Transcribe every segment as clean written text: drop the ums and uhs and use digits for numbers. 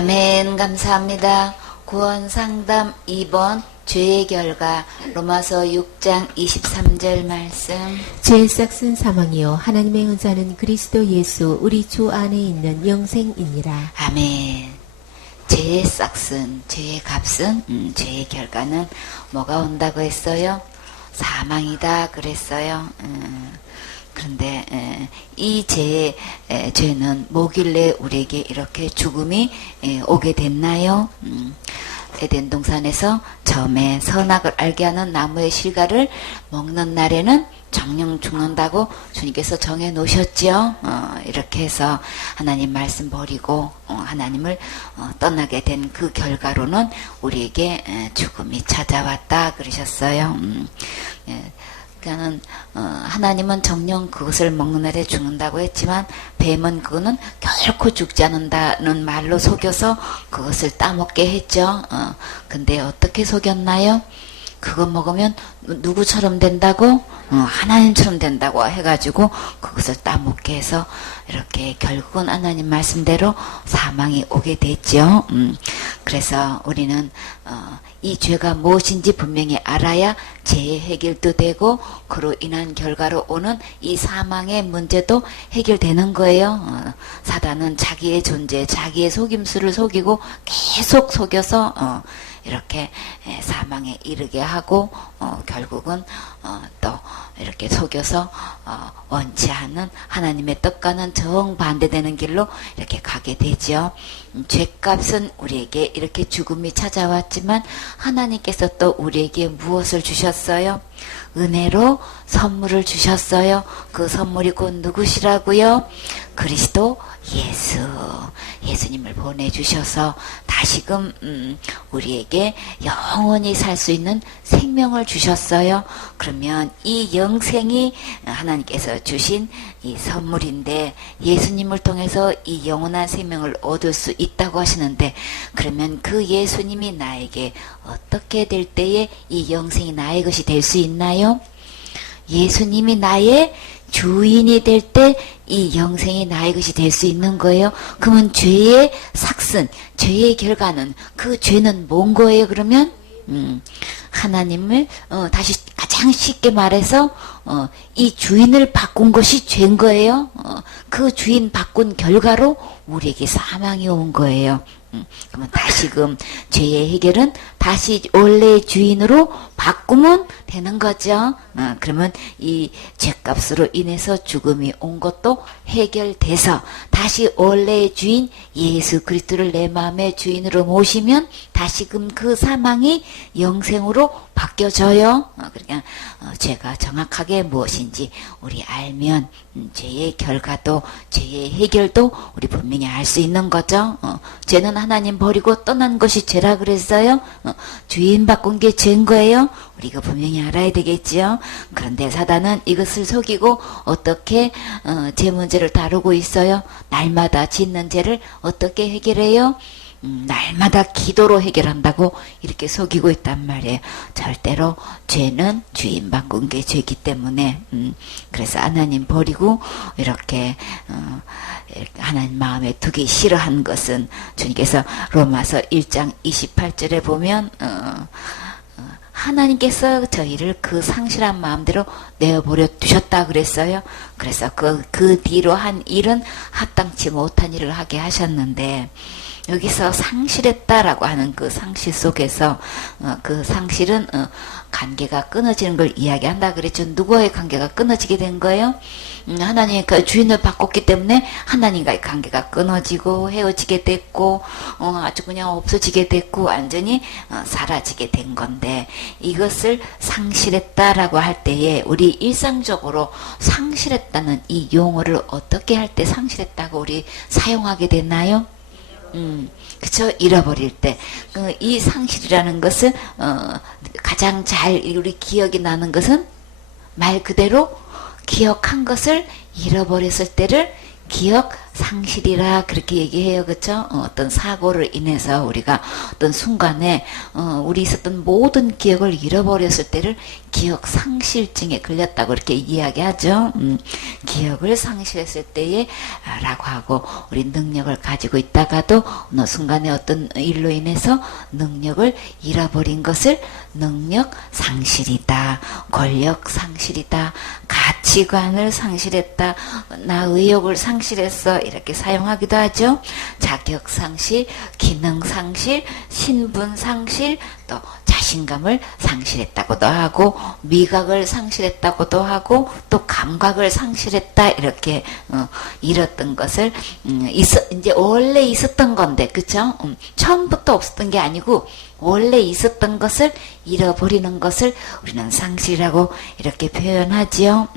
아멘. 감사합니다. 구원상담 2번 죄의 결과 로마서 6장 23절 말씀. 죄의 싹은 사망이요 하나님의 은사는 그리스도 예수 우리 주 안에 있는 영생이니라. 아멘. 죄의 싹은, 죄의 값은, 죄의 결과는 뭐가 온다고 했어요? 사망이다 그랬어요. 그런데 이 죄는 뭐길래 우리에게 이렇게 죽음이 오게 됐나요? 에덴 동산에서 처음에 선악을 알게 하는 나무의 실과를 먹는 날에는 정령 죽는다고 주님께서 정해 놓으셨죠. 이렇게 해서 하나님 말씀 버리고 하나님을 떠나게 된 그 결과로는 우리에게 죽음이 찾아왔다 그러셨어요. 그러니까는 하나님은 정령 그것을 먹는 날에 죽는다고 했지만 뱀은 그거는 결코 죽지 않는다는 말로 속여서 그것을 따먹게 했죠. 근데 어떻게 속였나요? 그거 먹으면 누구처럼 된다고? 하나님처럼 된다고 해가지고 그것을 따먹게 해서 이렇게 결국은 하나님 말씀대로 사망이 오게 됐죠. 그래서 우리는 이 죄가 무엇인지 분명히 알아야 죄의 해결도 되고 그로 인한 결과로 오는 이 사망의 문제도 해결되는 거예요. 사단은 자기의 존재, 자기의 속임수를 속이고 계속 속여서 이렇게 사망에 이르게 하고 결국은 또 이렇게 속여서 원치 않은 하나님의 뜻과는 정반대되는 길로 이렇게 가게 되죠. 죄값은 우리에게 이렇게 죽음이 찾아왔지만 하나님께서 또 우리에게 무엇을 주셨어요? 은혜로 선물을 주셨어요. 그 선물이 곧 누구시라고요? 그리스도 예수님을 보내주셔서 다시금 우리에게 영원히 살 수 있는 생명을 주셨어요. 그러면 이 영생이 하나님께서 주신 이 선물인데 예수님을 통해서 이 영원한 생명을 얻을 수 있다고 하시는데 그러면 그 예수님이 나에게 어떻게 될 때에 이 영생이 나의 것이 될 수 있나요? 예수님이 나의 주인이 될 때 이 영생이 나의 것이 될 수 있는 거예요. 그러면 죄의 삭슨, 죄의 결과는 그 죄는 뭔 거예요? 그러면 하나님을 다시 가장 쉽게 말해서 이 주인을 바꾼 것이 죄인 거예요. 그 주인 바꾼 결과로 우리에게 사망이 온 거예요. 그러면 다시금 죄의 해결은 다시 원래의 주인으로 바꾸면 되는 거죠. 그러면 이 죄값으로 인해서 죽음이 온 것도 해결돼서 다시 원래의 주인 예수 그리스도를 내 마음의 주인으로 모시면 다시금 그 사망이 영생으로 바뀌어져요. 그러니까 죄가 정확하게 무엇인지 우리 알면 죄의 결과도 죄의 해결도 우리 분명히 알 수 있는 거죠. 죄는 하나님 버리고 떠난 것이 죄라 그랬어요. 주인 바꾼 게 죄인 거예요. 우리가 분명히 알아야 되겠지요. 그런데 사단은 이것을 속이고 어떻게 죄 문제를 다루고 있어요. 날마다 짓는 죄를 어떻게 해결해요? 날마다 기도로 해결한다고 이렇게 속이고 있단 말이에요. 절대로 죄는 주인 바꾼 게 죄이기 때문에 그래서 하나님 버리고 이렇게 하나님 마음에 두기 싫어한 것은 주님께서 로마서 1장 28절에 보면 하나님께서 저희를 그 상실한 마음대로 내어버려 두셨다 그랬어요. 그래서 그 뒤로 한 일은 합당치 못한 일을 하게 하셨는데 여기서 상실했다라고 하는 그 상실 속에서 그 상실은 관계가 끊어지는 걸 이야기한다 그랬죠. 누구와의 관계가 끊어지게 된 거예요? 하나님의 그 주인을 바꿨기 때문에 하나님과의 관계가 끊어지고 헤어지게 됐고 아주 그냥 없어지게 됐고 완전히 사라지게 된 건데 이것을 상실했다라고 할 때에 우리 일상적으로 상실했다는 이 용어를 어떻게 할 때 상실했다고 우리 사용하게 됐나요? 그쵸? 잃어버릴 때. 이 상실이라는 것은, 가장 잘 우리 기억이 나는 것은 말 그대로 기억한 것을 잃어버렸을 때를 기억 상실이라 그렇게 얘기해요. 그쵸? 어떤 사고를 인해서 우리가 어떤 순간에 우리 있었던 모든 기억을 잃어버렸을 때를 기억 상실증에 걸렸다고 이렇게 이야기하죠. 기억을 상실했을 때에 라고 하고, 우리 능력을 가지고 있다가도 어느 순간에 어떤 일로 인해서 능력을 잃어버린 것을 능력 상실이다, 권력 상실이다, 가치관을 상실했다, 나 의욕을 상실했어, 이렇게 사용하기도 하죠. 자격 상실, 기능 상실, 신분 상실, 또 자신감을 상실했다고도 하고, 미각을 상실했다고도 하고, 또 감각을 상실했다, 이렇게 잃었던 것을 이제 원래 있었던 건데, 그쵸? 처음부터 없었던 게 아니고 원래 있었던 것을 잃어버리는 것을 우리는 상실이라고 이렇게 표현하지요.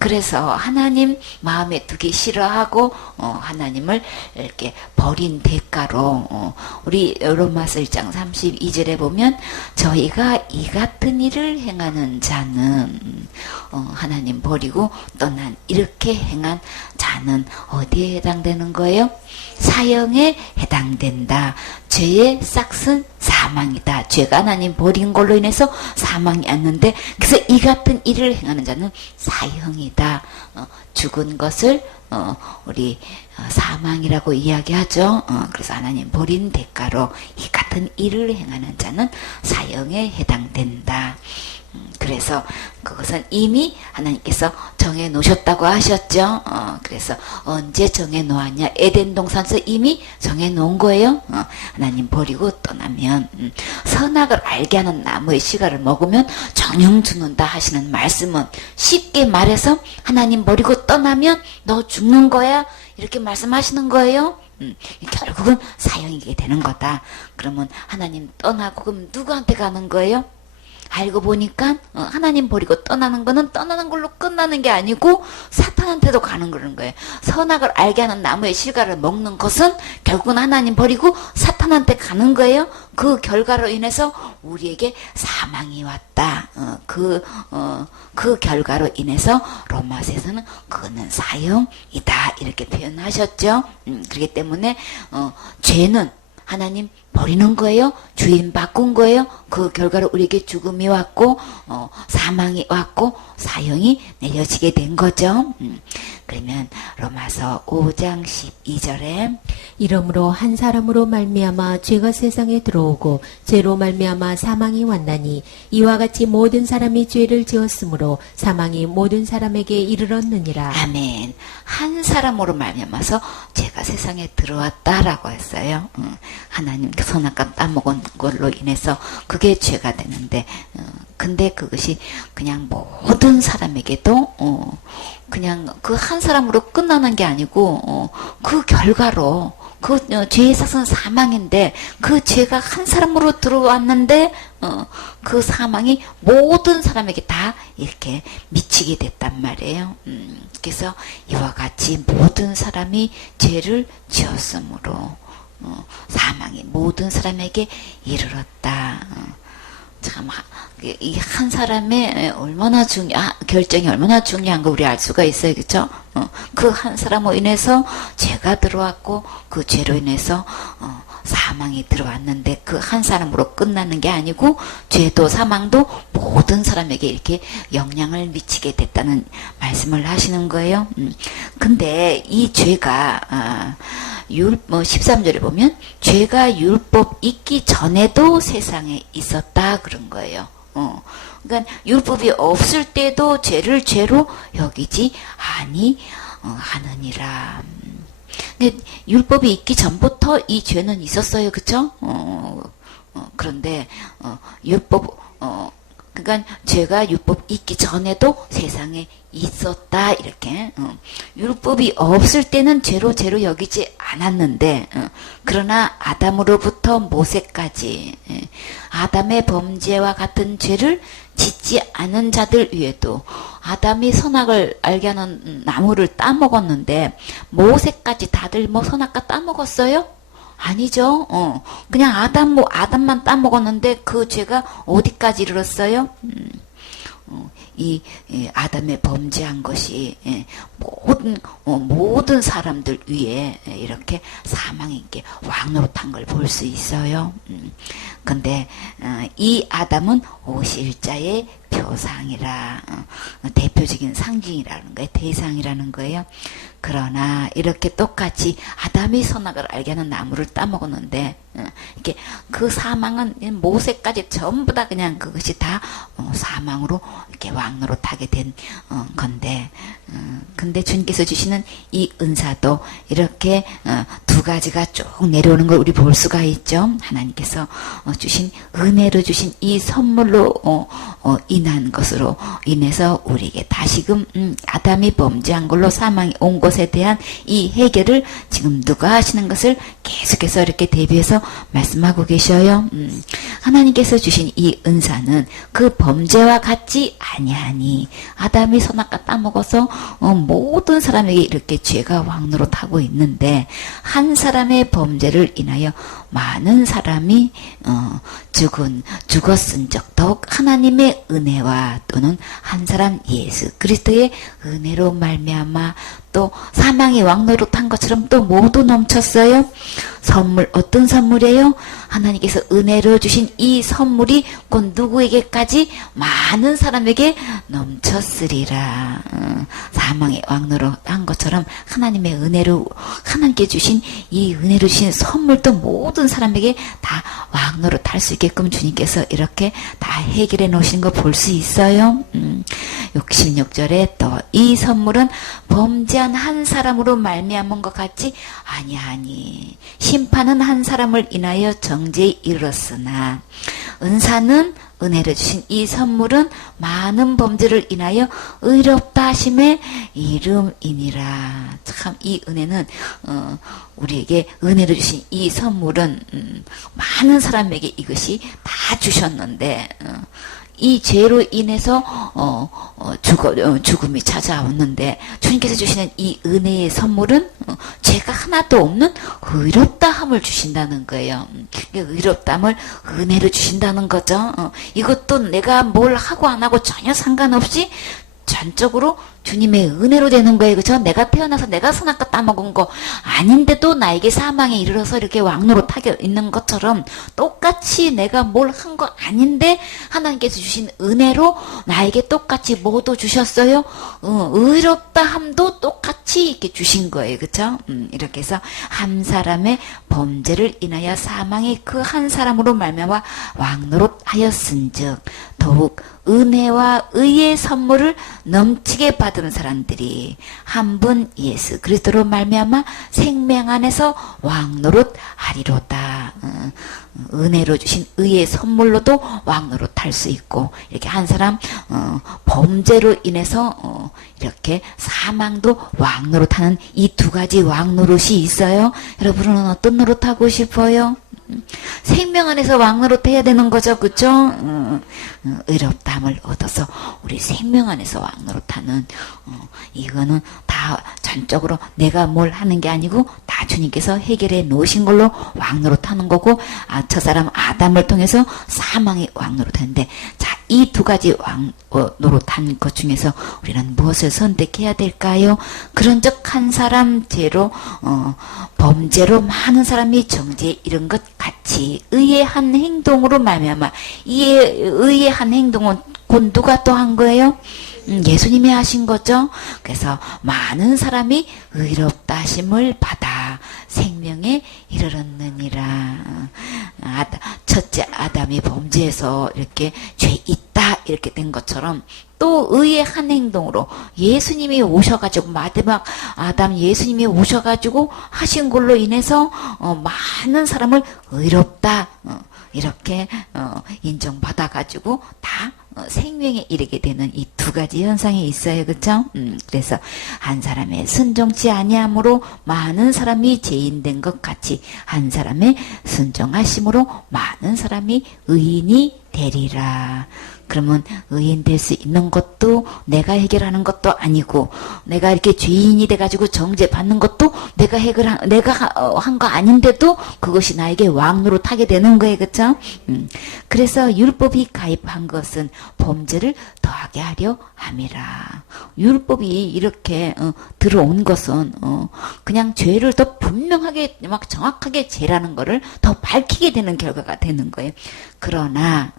그래서 하나님 마음에 두기 싫어하고 하나님을 이렇게 버린 대가로 우리 로마서 1장 32절에 보면, 저희가 이 같은 일을 행하는 자는 하나님 버리고 떠난, 이렇게 행한 자는 어디에 해당되는 거예요? 사형에 해당된다. 죄의 싹은 사망이다. 죄가 하나님 버린 걸로 인해서 사망이 왔는데, 그래서 이 같은 일을 행하는 자는 사형이다. 죽은 것을 우리 사망이라고 이야기하죠. 그래서 하나님 버린 대가로 이 같은 일을 행하는 자는 사형에 해당된다. 그래서 그것은 이미 하나님께서 정해 놓으셨다고 하셨죠. 그래서 언제 정해 놓았냐? 에덴 동산에서 이미 정해 놓은 거예요. 하나님 버리고 떠나면 선악을 알게 하는 나무의 씨가를 먹으면 정령 죽는다 하시는 말씀은, 쉽게 말해서 하나님 버리고 떠나면 너 죽는 거야, 이렇게 말씀하시는 거예요. 결국은 사형이게 되는 거다. 그러면 하나님 떠나고 그럼 누구한테 가는 거예요? 알고 보니까 하나님 버리고 떠나는 거는 떠나는 걸로 끝나는 게 아니고 사탄한테도 가는 그런 거예요. 선악을 알게 하는 나무의 실과를 먹는 것은 결국은 하나님 버리고 사탄한테 가는 거예요. 그 결과로 인해서 우리에게 사망이 왔다. 그 결과로 인해서 로마서에서는 그거는 사형이다, 이렇게 표현하셨죠. 그렇기 때문에 죄는 하나님 버리는 거예요. 주인 바꾼 거예요. 그 결과로 우리에게 죽음이 왔고 사망이 왔고 사형이 내려지게 된 거죠. 그러면 로마서 5장 12절에 이러므로 한 사람으로 말미암아 죄가 세상에 들어오고 죄로 말미암아 사망이 왔나니 이와 같이 모든 사람이 죄를 지었으므로 사망이 모든 사람에게 이르렀느니라. 아멘. 한 사람으로 말미암아서 죄가 세상에 들어왔다라고 했어요. 하나님 선악과 따먹은 걸로 인해서 그게 죄가 되는데, 근데 그것이 그냥 모든 사람에게도 그냥 그 한 사람으로 끝나는 게 아니고 그 결과로 그 죄의 삭은 사망인데, 그 죄가 한 사람으로 들어왔는데 그 사망이 모든 사람에게 다 이렇게 미치게 됐단 말이에요. 그래서 이와 같이 모든 사람이 죄를 지었으므로 사망이 모든 사람에게 이르렀다. 참, 이 한 사람의 얼마나 결정이 얼마나 중요한 거 우리 알 수가 있어요. 그쵸? 그 한 사람으로 인해서 죄가 들어왔고, 그 죄로 인해서 사망이 들어왔는데, 그 한 사람으로 끝나는 게 아니고, 죄도 사망도 모든 사람에게 이렇게 영향을 미치게 됐다는 말씀을 하시는 거예요. 근데 이 죄가, 13절에 보면 죄가 율법 있기 전에도 세상에 있었다 그런 거예요. 그러니까 율법이 없을 때도 죄를 죄로 여기지 아니하느니라. 근데 율법이 있기 전부터 이 죄는 있었어요, 그쵸? 그런데 그러니까 죄가 율법 있기 전에도 세상에 있었다, 이렇게. 율법이 없을 때는 죄로 여기지 않았는데, 그러나 아담으로부터 모세까지 아담의 범죄와 같은 죄를 짓지 않은 자들 위에도, 아담이 선악을 알게 하는 나무를 따먹었는데 모세까지 다들 선악과 따먹었어요? 아니죠. 그냥 아담만 따먹었는데 그 죄가 어디까지 이르렀어요? 이 아담의 범죄한 것이 모든 사람들 위에 이렇게 사망이 있게 왕노릇한 걸 볼 수 있어요. 근데 이 아담은 오실자의 표상이라 대표적인 상징이라는 거예요. 대상이라는 거예요. 그러나 이렇게 똑같이 아담이 선악을 알게 하는 나무를 따먹었는데 이렇게 그 사망은 모세까지 전부 다 그냥 그것이 다 사망으로 이렇게 왕노릇하게 된 건데 근데 주님께서 주시는 이 은사도 이렇게 두 가지가 쭉 내려오는 걸 우리 볼 수가 있죠. 하나님께서 주신 은혜로 주신 이 선물로 인한 것으로 인해서 우리에게 다시금 아담이 범죄한 걸로 사망이 온 것에 대한 이 해결을 지금 누가 하시는 것을 계속해서 이렇게 대비해서 말씀하고 계셔요. 하나님께서 주신 이 은사는 그 범죄와 같지 아니하니 아담이 선악과 따먹어서 모든 사람에게 이렇게 죄가 왕노릇하고 있는데 한 사람의 범죄를 인하여 많은 사람이 죽었은즉 더욱 하나님의 은혜와 또는 한 사람 예수 그리스도의 은혜로 말미암아 또 사망이 왕노릇한 것처럼 또 모두 넘쳤어요. 선물 어떤 선물이에요? 하나님께서 은혜로 주신 이 선물이 곧 누구에게까지 많은 사람에게 넘쳤으리라. 사망이 왕노릇한 것처럼 하나님의 은혜로 하나님께 주신 이 은혜로 주신 선물도 모든 사람에게 다 왕노릇할 수 있게끔 주님께서 이렇게 다 해결해 놓으신 거 볼 수 있어요. 66절에 또 이 선물은 범죄한 한 사람으로 말미암은 것 같지 아니하니 심판은 한 사람을 인하여 정죄에 이르렀으나 은사는 은혜를 주신 이 선물은 많은 범죄를 인하여 의롭다 하심의 이름이니라. 참 이 은혜는 우리에게 은혜를 주신 이 선물은 많은 사람에게 이것이 다 주셨는데 이 죄로 인해서 죽음이 찾아왔는데 주님께서 주시는 이 은혜의 선물은 죄가 하나도 없는 의롭다함을 주신다는 거예요. 의롭다함을 은혜로 주신다는 거죠. 이것도 내가 뭘 하고 안 하고 전혀 상관없이 전적으로 주님의 은혜로 되는 거예요. 그렇죠? 내가 태어나서 내가 선악과 따먹은 거 아닌데도 나에게 사망에 이르러서 이렇게 왕노릇하게 있는 것처럼 똑같이 내가 뭘 한 거 아닌데 하나님께서 주신 은혜로 나에게 똑같이 뭐도 주셨어요? 의롭다함도 똑같이 이렇게 주신 거예요. 그렇죠? 이렇게 해서 한 사람의 범죄를 인하여 사망이 그 한 사람으로 말미암아 왕노릇하였은즉 더욱 은혜와 의의 선물을 넘치게 받은 사람들이 한 분 예수 그리스도로 말미암아 생명 안에서 왕노릇하리로다. 은혜로 주신 의의 선물로도 왕노릇할 수 있고 이렇게 한 사람 범죄로 인해서 이렇게 사망도 왕노릇하는 이 두 가지 왕노릇이 있어요. 여러분은 어떤 노릇하고 싶어요? 생명 안에서 왕노릇해야 되는 거죠. 그쵸? 의롭다함을 얻어서 우리 생명 안에서 왕노릇하는 이거는 다 전적으로 내가 뭘 하는 게 아니고 다 주님께서 해결해 놓으신 걸로 왕노릇하는 거고 저 사람 아담을 통해서 사망이 왕노릇하는데 자, 이 두 가지 왕노릇한 것 중에서 우리는 무엇을 선택해야 될까요? 그런즉 한 사람 죄로 범죄로 많은 사람이 정죄에 이른 것 같이 의의 한 행동으로 말미암아 이 의의 한 행동은 곧 누가 또 한 거예요? 예수님이 하신 거죠. 그래서 많은 사람이 의롭다 하심을 받아 생명에 이르렀느니라. 첫째 아담이 범죄해서 이렇게 죄 있다 이렇게 된 것처럼 또 의의 한 행동으로 예수님이 오셔가지고 마지막 아담 예수님이 오셔가지고 하신 걸로 인해서 많은 사람을 의롭다 이렇게 인정받아가지고 다 생명에 이르게 되는 이 두 가지 현상이 있어요. 그렇죠? 그래서 한 사람의 순종치 아니함으로 많은 사람이 죄인된 것 같이 한 사람의 순종하심으로 많은 사람이 의인이 되리라. 그러면 의인 될 수 있는 것도 내가 해결하는 것도 아니고, 내가 이렇게 죄인이 돼가지고 정죄 받는 것도 내가 한 거 아닌데도 그것이 나에게 왕노릇 하게 되는 거예요. 그쵸? 그래서 율법이 가입한 것은 범죄를 더하게 하려 함이라. 율법이 이렇게 들어온 것은 그냥 죄를 더 분명하게 막 정확하게 죄라는 거를 더 밝히게 되는 결과가 되는 거예요. 그러나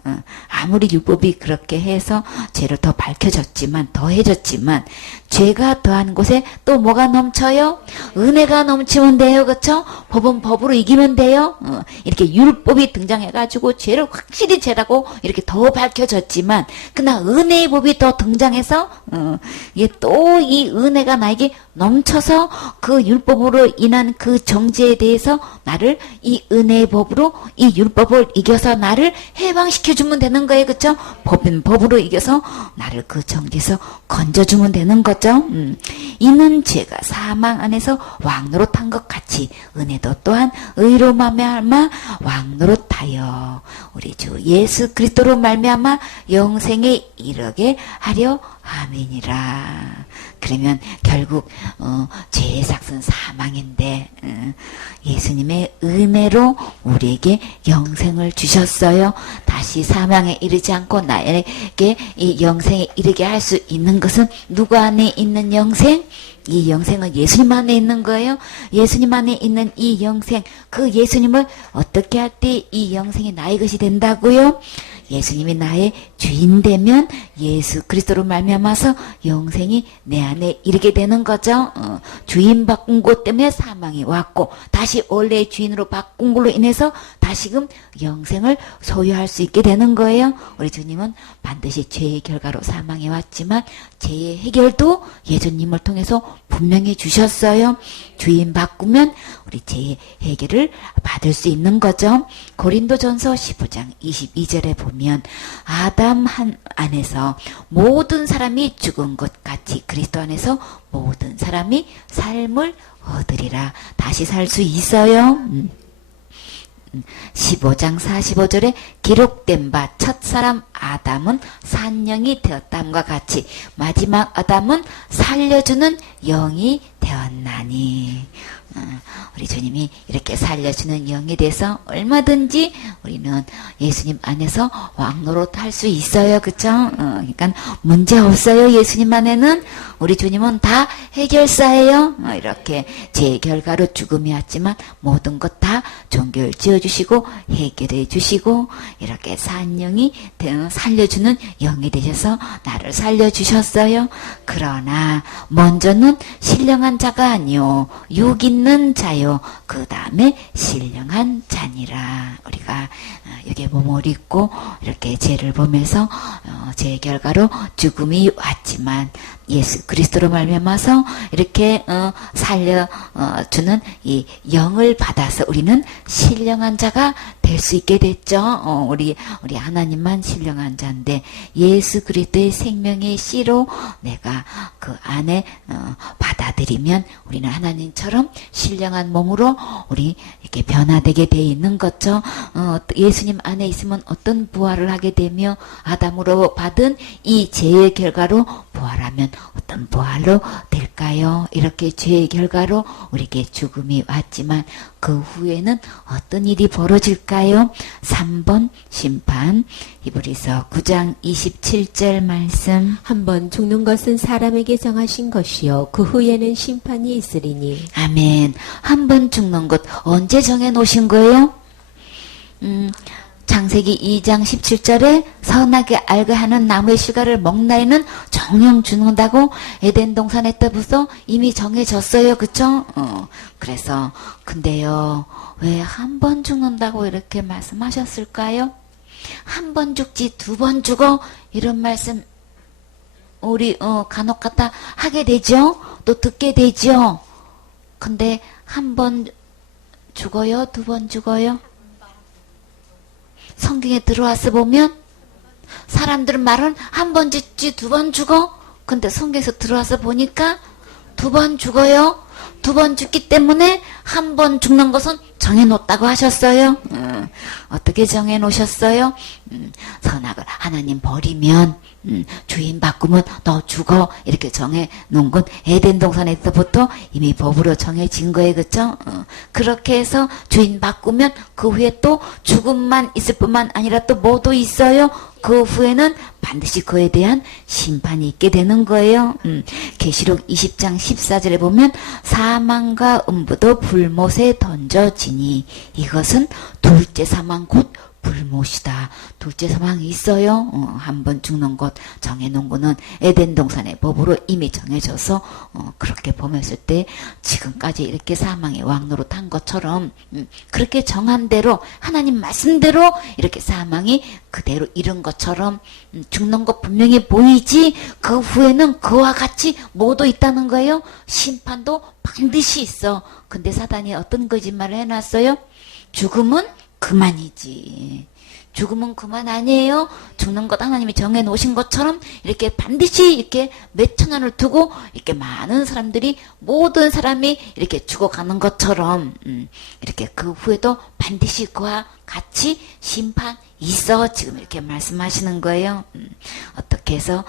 아무리 율법이 그렇게 해서 죄를 더 밝혀졌지만, 더해졌지만, 죄가 더한 곳에 또 뭐가 넘쳐요? 은혜가 넘치면 돼요. 그쵸? 법은 법으로 이기면 돼요. 이렇게 율법이 등장해가지고 죄를 확실히 죄라고 이렇게 더 밝혀졌지만, 그러나 은혜의 법이 더 등장해서 이게 또 이 은혜가 나에게 넘쳐서 그 율법으로 인한 그 정죄에 대해서 나를 이 은혜의 법으로 이 율법을 이겨서 나를 해방시켜주면 되는 거예요. 그쵸? 법은 법으로 이겨서 나를 그 정죄에서 건져주면 되는 거죠. 이는 죄가 사망 안에서 왕노릇한 것 같이 은혜도 또한 의로 말미암아 왕노릇하여 우리 주 예수 그리스도로 말미암아 영생에 이르게 하려 함이니라. 그러면 결국 죄의 삭은 사망인데 예수님의 은혜로 우리에게 영생을 주셨어요. 다시 사망에 이르지 않고 나에게 이 영생에 이르게 할 수 있는 것은 누구 안에 있는 영생? 이 영생은 예수님 안에 있는 거예요. 예수님 안에 있는 이 영생, 그 예수님을 어떻게 할 때 이 영생이 나의 것이 된다고요? 예수님이 나의 주인 되면 예수 그리스도로 말미암아서 영생이 내 안에 이르게 되는 거죠. 주인 바꾼 것 때문에 사망이 왔고, 다시 원래의 주인으로 바꾼 걸로 인해서 다시금 영생을 소유할 수 있게 되는 거예요. 우리 주님은 반드시 죄의 결과로 사망이 왔지만 죄의 해결도 예수님을 통해서 분명히 주셨어요. 주인 바꾸면 우리 죄의 해결을 받을 수 있는 거죠. 고린도전서 15장 22절에 보면 아담 한 안에서 모든 사람이 죽은 것 같이 그리스도 안에서 모든 사람이 삶을 얻으리라. 다시 살 수 있어요. 15장 45절에 기록된 바 첫사람 아담은 산영이 되었다함과 같이 마지막 아담은 살려주는 영이 되었나니. 우리 주님이 이렇게 살려주는 영이 돼서 얼마든지 우리는 예수님 안에서 왕노릇 할 수 있어요. 그쵸? 그러니까 문제 없어요. 예수님 안에는. 우리 주님은 다 해결사예요. 이렇게 제 결과로 죽음이 왔지만 모든 것 다 종결 지어주시고 해결해 주시고 이렇게 산영이 살려주는 영이 되셔서 나를 살려주셨어요. 그러나 먼저는 신령한 자가 아니요 육 있는 자요 그 다음에 신령한 자니라. 우리가 여기에 몸을 입고 이렇게 죄를 보면서 죄의 결과로 죽음이 왔지만 예수 그리스도로 말미암아서 이렇게 살려주는 이 영을 받아서 우리는 신령한 자가 될 수 있게 됐죠. 우리 하나님만 신령한 자인데 예수 그리스도의 생명의 씨로 내가 그 안에 받아들이면 우리는 하나님처럼 신령한 몸으로 우리 이렇게 변화되게 돼 있는 거죠. 예수님 안에 있으면 어떤 부활을 하게 되며 아담으로 받은 이 죄의 결과로 부활하면 어떤 부활로 될까요? 이렇게 죄의 결과로 우리에게 죽음이 왔지만 그 후에는 어떤 일이 벌어질까요? 3번 심판. 히브리서 9장 27절 말씀. 한번 죽는 것은 사람에게 정하신 것이요 그 후에는 심판이 있으리니. 아멘. 한 번 죽는 것 언제 정해 놓으신 거예요? 창세기 2장 17절에 선하게 알게 하는 나무의 실과를 먹나이는 정령 죽는다고 에덴 동산에 때부터 이미 정해졌어요. 그쵸? 그래서 근데요 왜 한 번 죽는다고 이렇게 말씀하셨을까요? 한 번 죽지 두 번 죽어 이런 말씀 우리 간혹 가다 하게 되죠. 또 듣게 되죠. 근데 한 번 죽어요? 두 번 죽어요? 성경에 들어와서 보면 사람들은 말은 한 번 죽지 두 번 죽어. 근데 성경에서 들어와서 보니까 두 번 죽어요. 두 번 죽기 때문에 한 번 죽는 것은 정해놓았다고 하셨어요. 어떻게 정해 놓으셨어요? 선악을 하나님 버리면 주인 바꾸면 너 죽어 이렇게 정해 놓은 건 에덴 동산에서부터 이미 법으로 정해진 거예요. 그쵸? 그렇게 해서 주인 바꾸면 그 후에 또 죽음만 있을 뿐만 아니라 또 뭐도 있어요. 그 후에는 반드시 그에 대한 심판이 있게 되는 거예요. 계시록 20장 14절에 보면 사망과 음부도 불못에 던져지니 이것은 둘째 사망 곧 불못이다. 둘째 사망이 있어요. 한번 죽는 것 정해놓은 거는 에덴 동산의 법으로 이미 정해져서 그렇게 보면을 때 지금까지 이렇게 사망의 왕노릇한 것처럼 그렇게 정한 대로 하나님 말씀대로 이렇게 사망이 그대로 이른 것처럼 죽는 것 분명히 보이지 그 후에는 그와 같이 뭐도 있다는 거예요. 심판도 반드시 있어. 근데 사단이 어떤 거짓말을 해놨어요? 죽음은 그만이지. 죽음은 그만 아니에요. 죽는 것 하나님이 정해 놓으신 것처럼 이렇게 반드시 이렇게 몇천 년을 두고 이렇게 많은 사람들이 모든 사람이 이렇게 죽어가는 것처럼 이렇게 그 후에도 반드시 그와 같이 심판 있어. 지금 이렇게 말씀하시는 거예요. 어떻게 해서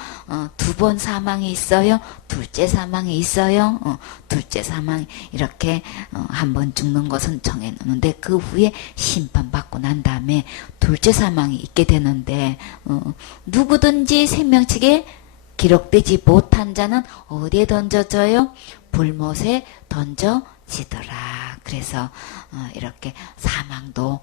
두 번 사망이 있어요. 둘째 사망이 있어요. 둘째 사망 이렇게 한 번 죽는 것은 정해놓는데 그 후에 심판받고 난 다음에 둘째 사망이 있게 되는데 누구든지 생명책에 기록되지 못한 자는 어디에 던져져요? 불못에 던져지더라. 그래서 이렇게 사망도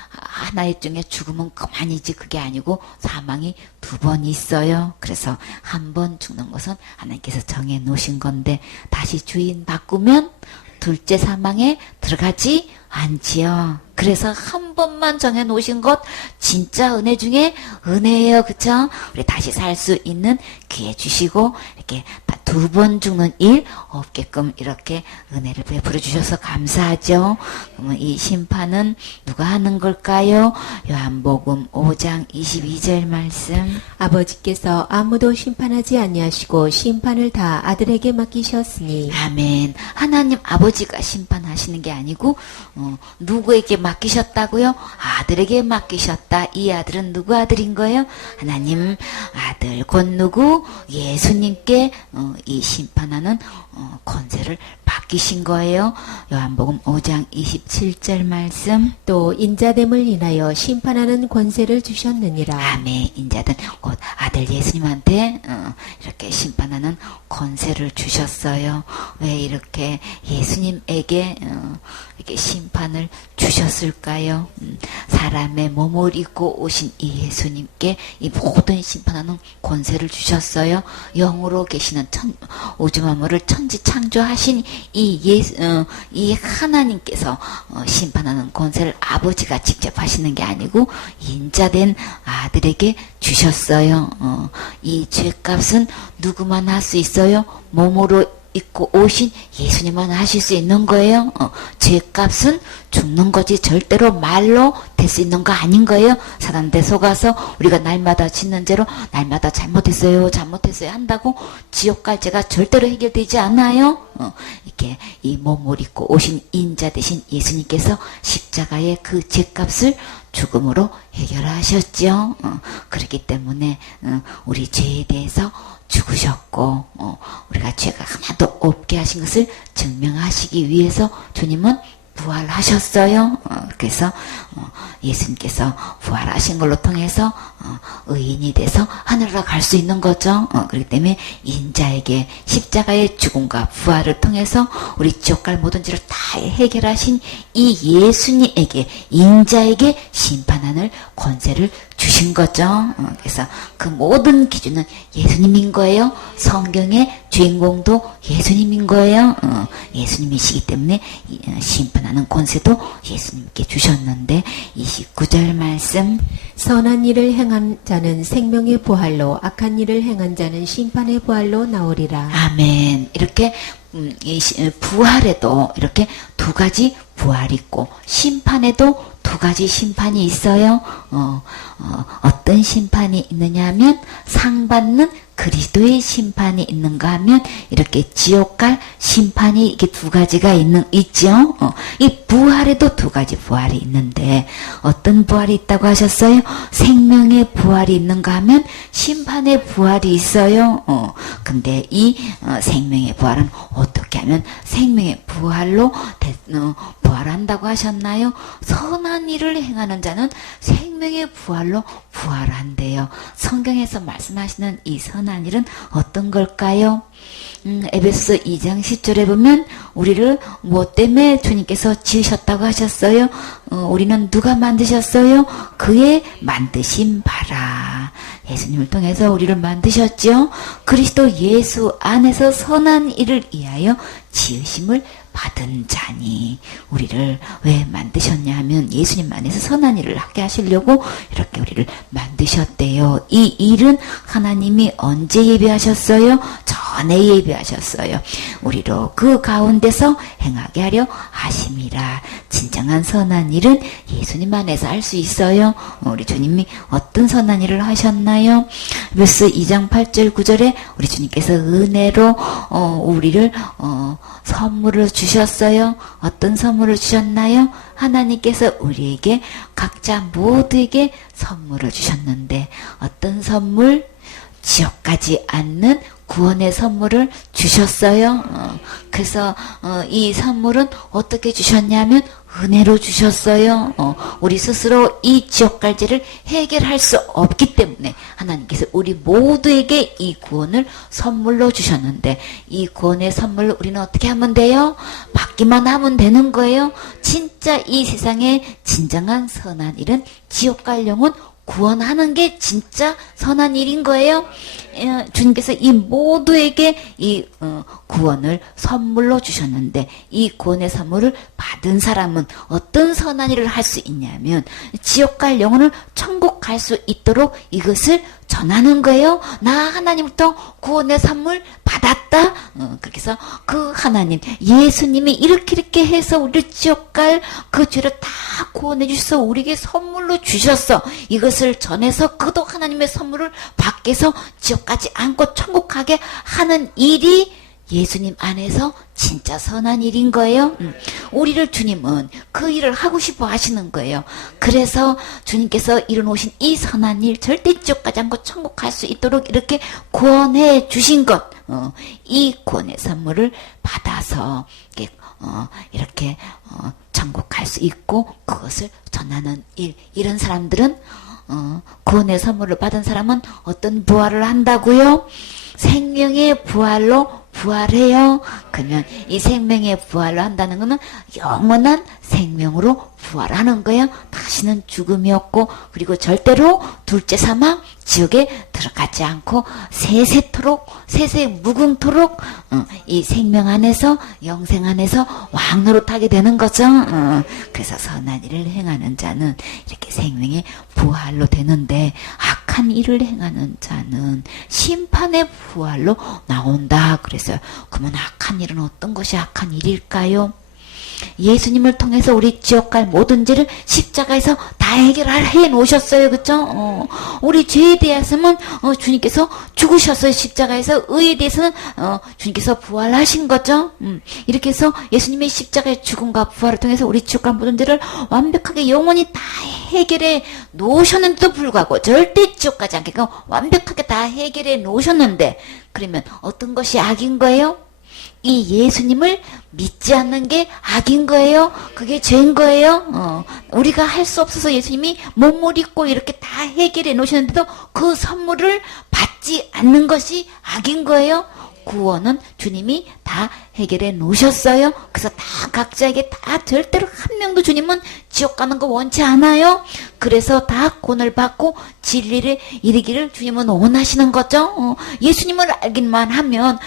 하나의 중에 죽음은 그만이지 그게 아니고 사망이 두 번 있어요. 그래서 한 번 죽는 것은 하나님께서 정해 놓으신 건데 다시 주인 바꾸면 둘째 사망에 들어가지 않지요. 그래서 한 번만 정해 놓으신 것 진짜 은혜 중에 은혜예요. 그쵸? 우리 다시 살 수 있는 기회 주시고 이렇게 두 번 죽는 일 없게끔 이렇게 은혜를 베풀어 주셔서 감사하죠. 그러면 이 심판은 누가 하는 걸까요? 요한복음 5장 22절 말씀. 아버지께서 아무도 심판하지 아니하시고 심판을 다 아들에게 맡기셨으니 아멘. 하나님 아버지가 심판하시는 게 아니고 누구에게 맡기셨다고요? 아들에게 맡기셨다. 이 아들은 누구 아들인 거예요? 하나님 아들 곧 누구? 예수님께 이 심판하는 권세를 맡기신 거예요. 요한복음 5장 27절 말씀. 또 인자됨을 인하여 심판하는 권세를 주셨느니라. 아멘. 인자든 곧 아들 예수님한테 이렇게 심판하는 권세를 주셨어요. 왜 이렇게 예수님에게 이렇게 심판을 주셨을까요? 사람의 몸을 입고 오신 이 예수님께 이 모든 심판하는 권세를 주셨어요. 영으로 계시는 우주 만물을 천지 창조하신 이 하나님께서 심판하는 권세를 아버지가 직접 하시는 게 아니고 인자된 아들에게 주셨어요. 이 죄값은 누구만 할 수 있어요? 몸으로 입고 오신 예수님만 하실 수 있는 거예요. 죄값은 죽는 거지 절대로 말로 될 수 있는 거 아닌 거예요. 사람들 속아서 우리가 날마다 짓는 죄로 날마다 잘못했어요 한다고 지옥 갈 죄가 절대로 해결되지 않아요. 이렇게 이 몸을 입고 오신 인자 되신 예수님께서 십자가의 그 죄값을 죽음으로 해결하셨죠. 그렇기 때문에 우리 죄에 대해서 죽으셨고 우리가 죄가 하나도 없게 하신 것을 증명하시기 위해서 주님은 부활하셨어요. 그래서 예수님께서 부활하신 걸로 통해서 의인이 돼서 하늘로 갈 수 있는 거죠. 그렇기 때문에 인자에게 십자가의 죽음과 부활을 통해서 우리 지옥 갈 모든 죄를 다 해결하신 이 예수님에게 인자에게 심판하는 권세를 주신 거죠. 그래서 그 모든 기준은 예수님인 거예요. 성경의 주인공도 예수님인 거예요. 예수님이시기 때문에 심판하는 권세도 예수님께 주셨는데 29절 말씀. 선한 일을 행한 자는 생명의 부활로 악한 일을 행한 자는 심판의 부활로 나오리라. 아멘. 이렇게 부활에도 이렇게 두 가지 부활이 있고 심판에도 두 가지 심판이 있어요. 어떤 심판이 있느냐 하면 상 받는 그리스도의 심판이 있는가 하면 이렇게 지옥 갈 심판이 이게 두 가지가 있죠. 이 부활에도 두 가지 부활이 있는데 어떤 부활이 있다고 하셨어요? 생명의 부활이 있는가 하면 심판의 부활이 있어요. 근데 이 생명의 부활은 어떻게 하면 생명의 부활로 부활한다고 하셨나요? 선한 일을 행하는 자는 생명의 부활로 부활한대요. 성경에서 말씀하시는 이 선한 일은 어떤 걸까요? 에베소서 2장 10절에 보면 우리를 뭐 때문에 주님께서 지으셨다고 하셨어요? 우리는 누가 만드셨어요? 그의 만드신 바라. 예수님을 통해서 우리를 만드셨죠? 그리스도 예수 안에서 선한 일을 위하여 지으심을 받은 자니. 우리를 왜 만드셨냐 하면 예수님 안에서 선한 일을 하게 하시려고 이렇게 우리를 만드셨대요. 이 일은 하나님이 언제 예비하셨어요? 전에 예비하셨어요. 우리로 그 가운데서 행하게 하려 하심이라. 진정한 선한 일은 예수님 안에서 할 수 있어요. 우리 주님이 어떤 선한 일을 하셨나요? 에베소 2장 8절 9절에 우리 주님께서 은혜로 우리를 선물을 주셨어요. 어떤 선물을 주셨나요? 하나님께서 우리에게 각자 모두에게 선물을 주셨는데 어떤 선물? 지옥 가지 않는 구원의 선물을 주셨어요. 그래서 이 선물은 어떻게 주셨냐면 은혜로 주셨어요. 우리 스스로 이 지옥갈지를 해결할 수 없기 때문에 하나님께서 우리 모두에게 이 구원을 선물로 주셨는데 이 구원의 선물을 우리는 어떻게 하면 돼요? 받기만 하면 되는 거예요. 진짜 이 세상에 진정한 선한 일은 지옥갈 영혼 구원하는 게 진짜 선한 일인 거예요. 주님께서 이 모두에게 이 구원을 선물로 주셨는데 이 구원의 선물을 받은 사람은 어떤 선한 일을 할 수 있냐면 지옥 갈 영혼을 천국 갈 수 있도록 이것을 전하는 거예요. 나 하나님부터 구원의 선물 받았다. 그렇게 해서 그 하나님 예수님이 이렇게 해서 우리를 지옥 갈 그 죄를 다 구원해 주셔서 우리에게 선물로 주셨어. 이것을 전해서 그도 하나님의 선물을 받게 해서 지옥 가지 않고 천국 가게 하는 일이 예수님 안에서 진짜 선한 일인 거예요. 우리를 주님은 그 일을 하고 싶어 하시는 거예요. 그래서 주님께서 이뤄놓으신 이 선한 일 절대 지옥 가지 않고 천국 갈 수 있도록 이렇게 구원해 주신 것, 이 구원의 선물을 받아서 이렇게 천국 갈 수 있고 그것을 전하는 일, 이런 사람들은 구원의 선물을 받은 사람은 어떤 부활을 한다고요? 생명의 부활로 부활해요. 그러면 이 생명의 부활로 한다는 것은 영원한 생명으로 부활하는 거예요. 다시는 죽음이 없고 그리고 절대로 둘째 사망 지옥에 들어가지 않고 세세 무궁토록 이 생명 안에서 영생 안에서 왕노릇하게 되는 거죠. 그래서 선한 일을 행하는 자는 이렇게 생명의 부활로 되는데 악한 일을 행하는 자는 심판의 부활로 나온다. 그래서 그러면 악한 일은 어떤 것이 악한 일일까요? 예수님을 통해서 우리 지옥 갈 모든 죄를 십자가에서 다 해결해 놓으셨어요. 그쵸? 우리 죄에 대해서는 주님께서 죽으셨어요. 십자가에서. 의에 대해서는 주님께서 부활하신 거죠. 이렇게 해서 예수님의 십자가의 죽음과 부활을 통해서 우리 지옥 갈 모든 죄를 완벽하게 영원히 다 해결해 놓으셨는데도 불구하고 절대 지옥 가지 않게 완벽하게 다 해결해 놓으셨는데 그러면 어떤 것이 악인 거예요? 이 예수님을 믿지 않는 게 악인 거예요. 그게 죄인 거예요. 우리가 할 수 없어서 예수님이 몸을 입고 이렇게 다 해결해 놓으셨는데도 그 선물을 받지 않는 것이 악인 거예요. 구원은 주님이 다 해결해 놓으셨어요. 그래서 다 각자에게 다 절대로 한 명도 주님은 지옥 가는 거 원치 않아요. 그래서 다 구원을 받고 진리를 이르기를 주님은 원하시는 거죠. 예수님을 알기만 하면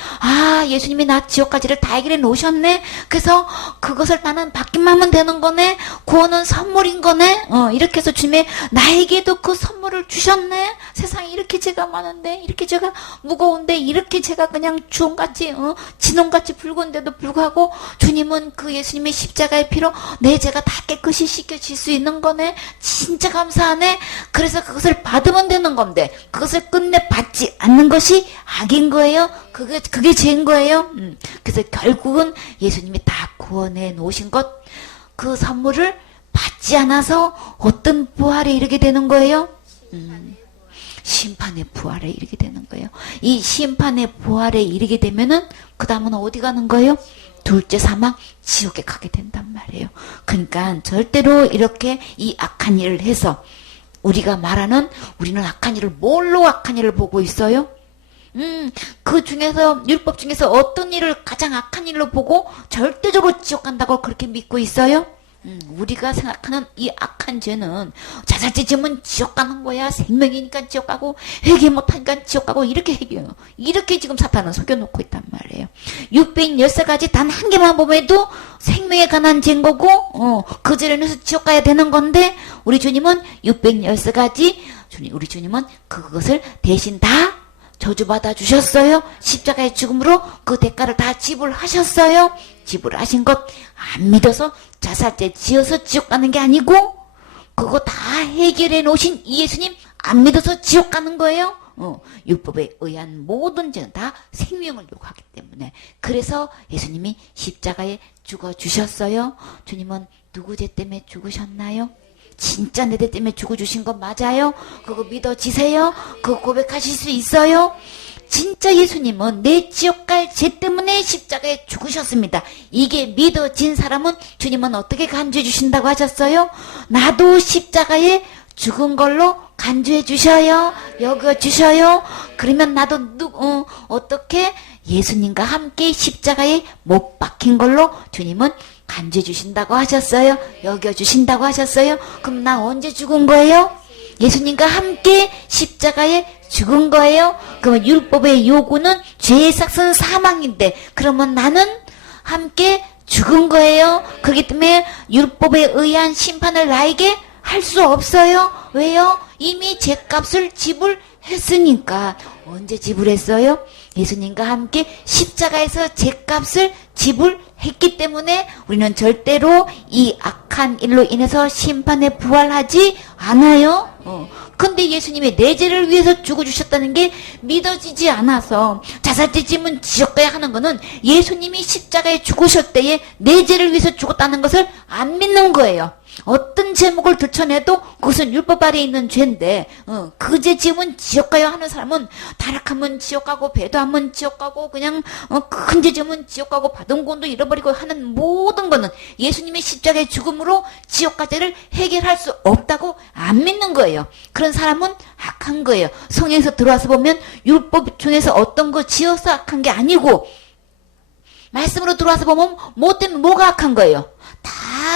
예수님이 나 지옥 가지를 다 해결해 놓으셨네. 그래서 그것을 나는 받기만 하면 되는 거네. 구원은 선물인 거네. 이렇게 해서 주님이 나에게도 그 선물을 주셨네. 세상에 이렇게 죄가 많은데 이렇게 죄가 무거운데 이렇게 죄가 그냥 주홍같이 진홍같이 붉은 죽은데도 불구하고 주님은 그 예수님의 십자가의 피로 내 죄가 다 깨끗이 씻겨질 수 있는 거네. 진짜 감사하네. 그래서 그것을 받으면 되는 건데 그것을 끝내 받지 않는 것이 악인 거예요. 그게 죄인 거예요. 그래서 결국은 예수님이 다 구원해 놓으신 것, 그 선물을 받지 않아서 어떤 부활에 이르게 되는 거예요? 심판의 부활에 이르게 되는 거예요. 이 심판의 부활에 이르게 되면은 그 다음은 어디 가는 거예요? 둘째 사망, 지옥에 가게 된단 말이에요. 그러니까 절대로 이렇게 이 악한 일을 해서 우리가 말하는, 우리는 악한 일을 뭘로 악한 일을 보고 있어요? 그 중에서 율법 중에서 어떤 일을 가장 악한 일로 보고 절대적으로 지옥 간다고 그렇게 믿고 있어요? 우리가 생각하는 이 악한 죄는 자살죄 지으면 지옥 가는 거야. 생명이니까 지옥 가고 회개 못하니까 지옥 가고 이렇게 해요. 이렇게 지금 사탄은 속여놓고 있단 말이에요. 613가지 단 한 개만 보면도 생명에 관한 죄인 거고 그 죄를 인해서 지옥 가야 되는 건데 우리 주님은 613가지 우리 주님은 그것을 대신 다 저주받아 주셨어요. 십자가의 죽음으로 그 대가를 다 지불하셨어요. 지불하신 것 안 믿어서 자살죄 지어서 지옥 가는 게 아니고 그거 다 해결해 놓으신 이 예수님 안 믿어서 지옥 가는 거예요. 율법에 의한 모든 죄는 다 생명을 요구하기 때문에 그래서 예수님이 십자가에 죽어주셨어요. 주님은 누구 죄 때문에 죽으셨나요? 진짜 내 죄 때문에 죽어주신 거 맞아요? 그거 믿어지세요? 그거 고백하실 수 있어요? 진짜 예수님은 내 지옥 갈 죄 때문에 십자가에 죽으셨습니다. 이게 믿어진 사람은 주님은 어떻게 간주해 주신다고 하셨어요? 나도 십자가에 죽은 걸로 간주해 주셔요. 여겨 주셔요. 그러면 나도 어떻게 예수님과 함께 십자가에 못 박힌 걸로 주님은 간주해 주신다고 하셨어요. 여겨 주신다고 하셨어요. 그럼 나 언제 죽은 거예요? 예수님과 함께 십자가에 죽은 거예요. 그러면 율법의 요구는 죄의 삭은 사망인데 그러면 나는 함께 죽은 거예요. 그렇기 때문에 율법에 의한 심판을 나에게 할 수 없어요. 왜요? 이미 죄값을 지불했으니까. 언제 지불했어요? 예수님과 함께 십자가에서 죄값을 지불했기 때문에 우리는 절대로 이 악한 일로 인해서 심판에 부활하지 않아요. 근데 예수님이 내 죄를 위해서 죽어주셨다는 게 믿어지지 않아서 자살죄 지으면 지옥 가야 하는 거는 예수님이 십자가에 죽으실 때에 내 죄를 위해서 죽었다는 것을 안 믿는 거예요. 어떤 제목을 들춰내도 그것은 율법 아래에 있는 죄인데 그 죄 지으면 지옥 가야 하는 사람은 타락하면 지옥 가고 배도하면 지옥 가고 그냥 큰 죄 지으면 지옥 가고 받은 돈도 잃어버리고 하는 모든 거는 예수님의 십자가의 죽음으로 지옥 가죄를 해결할 수 없다고 안 믿는 거예요. 그런 사람은 악한 거예요. 성경에서 들어와서 보면 율법 중에서 어떤 거 지어서 악한 게 아니고 말씀으로 들어와서 보면 뭐 때문에 뭐가 악한 거예요? 다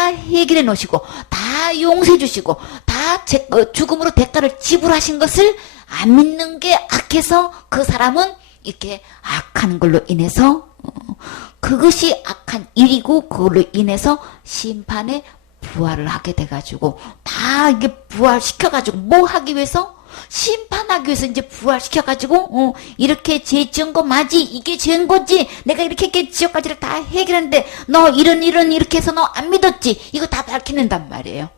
해결해 놓으시고 다 용서해 주시고 다 죽음으로 대가를 지불하신 것을 안 믿는 게 악해서 그 사람은 이렇게 악한 걸로 인해서 그것이 악한 일이고 그걸로 인해서 심판에 부활을 하게 돼가지고 다 이게 부활시켜가지고 뭐 하기 위해서? 심판하기 위해서 이제 부활시켜가지고 이렇게 죄 지은 거 맞지? 이게 죄인 거지? 내가 이렇게 지옥까지를 다 해결했는데 너 이런 이렇게 해서 너 안 믿었지? 이거 다 밝혀낸단 말이에요.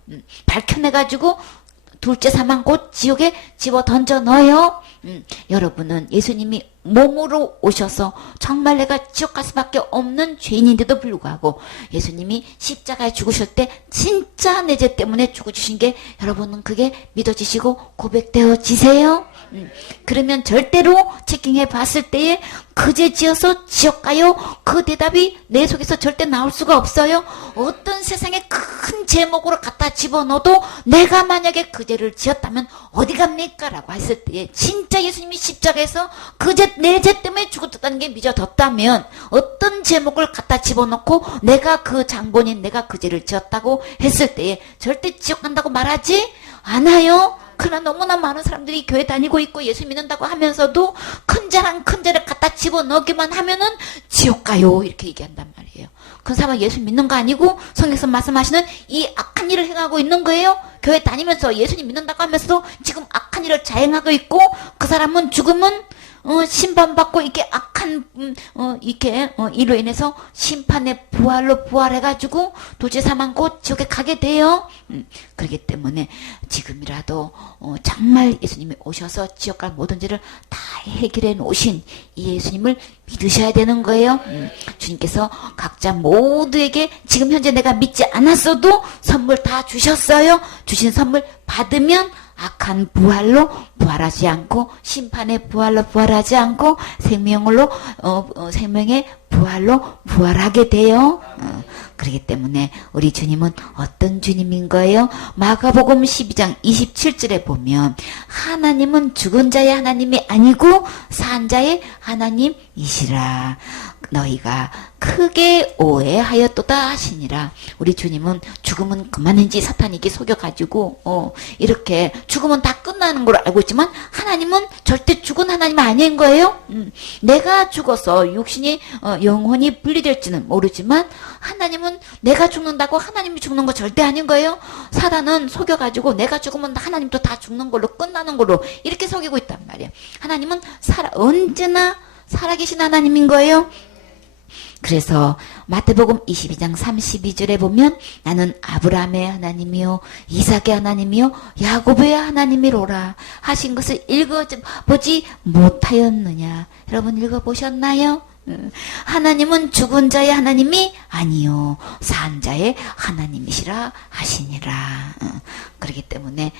밝혀내가지고 둘째 사망 곧 지옥에 집어 던져 넣어요. 여러분은 예수님이 몸으로 오셔서 정말 내가 지옥 갈 수밖에 없는 죄인인데도 불구하고 예수님이 십자가에 죽으실 때 진짜 내 죄 때문에 죽어주신 게 여러분은 그게 믿어지시고 고백되어지세요? 그러면 절대로 체킹해 봤을 때에 그 죄 지어서 지옥 가요? 그 대답이 내 속에서 절대 나올 수가 없어요. 어떤 세상에 큰 제목으로 갖다 집어넣어도 내가 만약에 그 죄를 지었다면 어디 갑니까? 라고 했을 때에 진짜 예수님이 십자가에서 내 죄 때문에 죽었다는 게 믿어졌다면 어떤 제목을 갖다 집어넣고 내가 그 장본인 내가 그 죄를 지었다고 했을 때에 절대 지옥 간다고 말하지 않아요. 그러나 너무나 많은 사람들이 교회 다니고 있고 예수 믿는다고 하면서도 큰 죄를 갖다 집어넣기만 하면은 지옥 가요 이렇게 얘기한단 말이에요. 그 사람은 예수 믿는 거 아니고 성경에서 말씀하시는 이 악한 일을 행하고 있는 거예요. 교회 다니면서 예수님 믿는다고 하면서도 지금 악한 일을 자행하고 있고 그 사람은 죽으면 심판받고 이렇게 악한 이렇게 이로 인해서 심판의 부활로 부활해가지고 도저히 사망 곧 지옥에 가게 돼요. 그렇기 때문에 지금이라도 정말 예수님이 오셔서 지옥 갈 모든 죄를 다 해결해 놓으신 이 예수님을 믿으셔야 되는 거예요. 주님께서 각자 모두에게 지금 현재 내가 믿지 않았어도 선물 다 주셨어요. 주신 선물 받으면 악한 부활로 부활하지 않고 심판의 부활로 부활하지 않고 생명으로 생명의 부활로 부활하게 돼요. 그렇기 때문에 우리 주님은 어떤 주님인 거예요? 마가복음 12장 27절에 보면 하나님은 죽은 자의 하나님이 아니고 산 자의 하나님이시라. 너희가 크게 오해하였도다 하시니라. 우리 주님은 죽음은 그만인지 사탄에게 속여가지고 이렇게 죽음은 다 끝나는 걸 알고 있지만 하나님은 절대 죽은 하나님 아닌 거예요. 내가 죽어서 육신이 영혼이 분리될지는 모르지만 하나님은 내가 죽는다고 하나님이 죽는 거 절대 아닌 거예요. 사단은 속여가지고 내가 죽으면 하나님도 다 죽는 걸로 끝나는 걸로 이렇게 속이고 있단 말이에요. 하나님은 언제나 살아계신 하나님인 거예요. 그래서 마태복음 22장 32절에 보면 나는 아브라함의 하나님이요 이삭의 하나님이요 야곱의 하나님이로라 하신 것을 읽어보지 못하였느냐. 여러분 읽어보셨나요? 하나님은 죽은 자의 하나님이 아니요 산 자의 하나님이시라 하시니라. 그렇기 때문에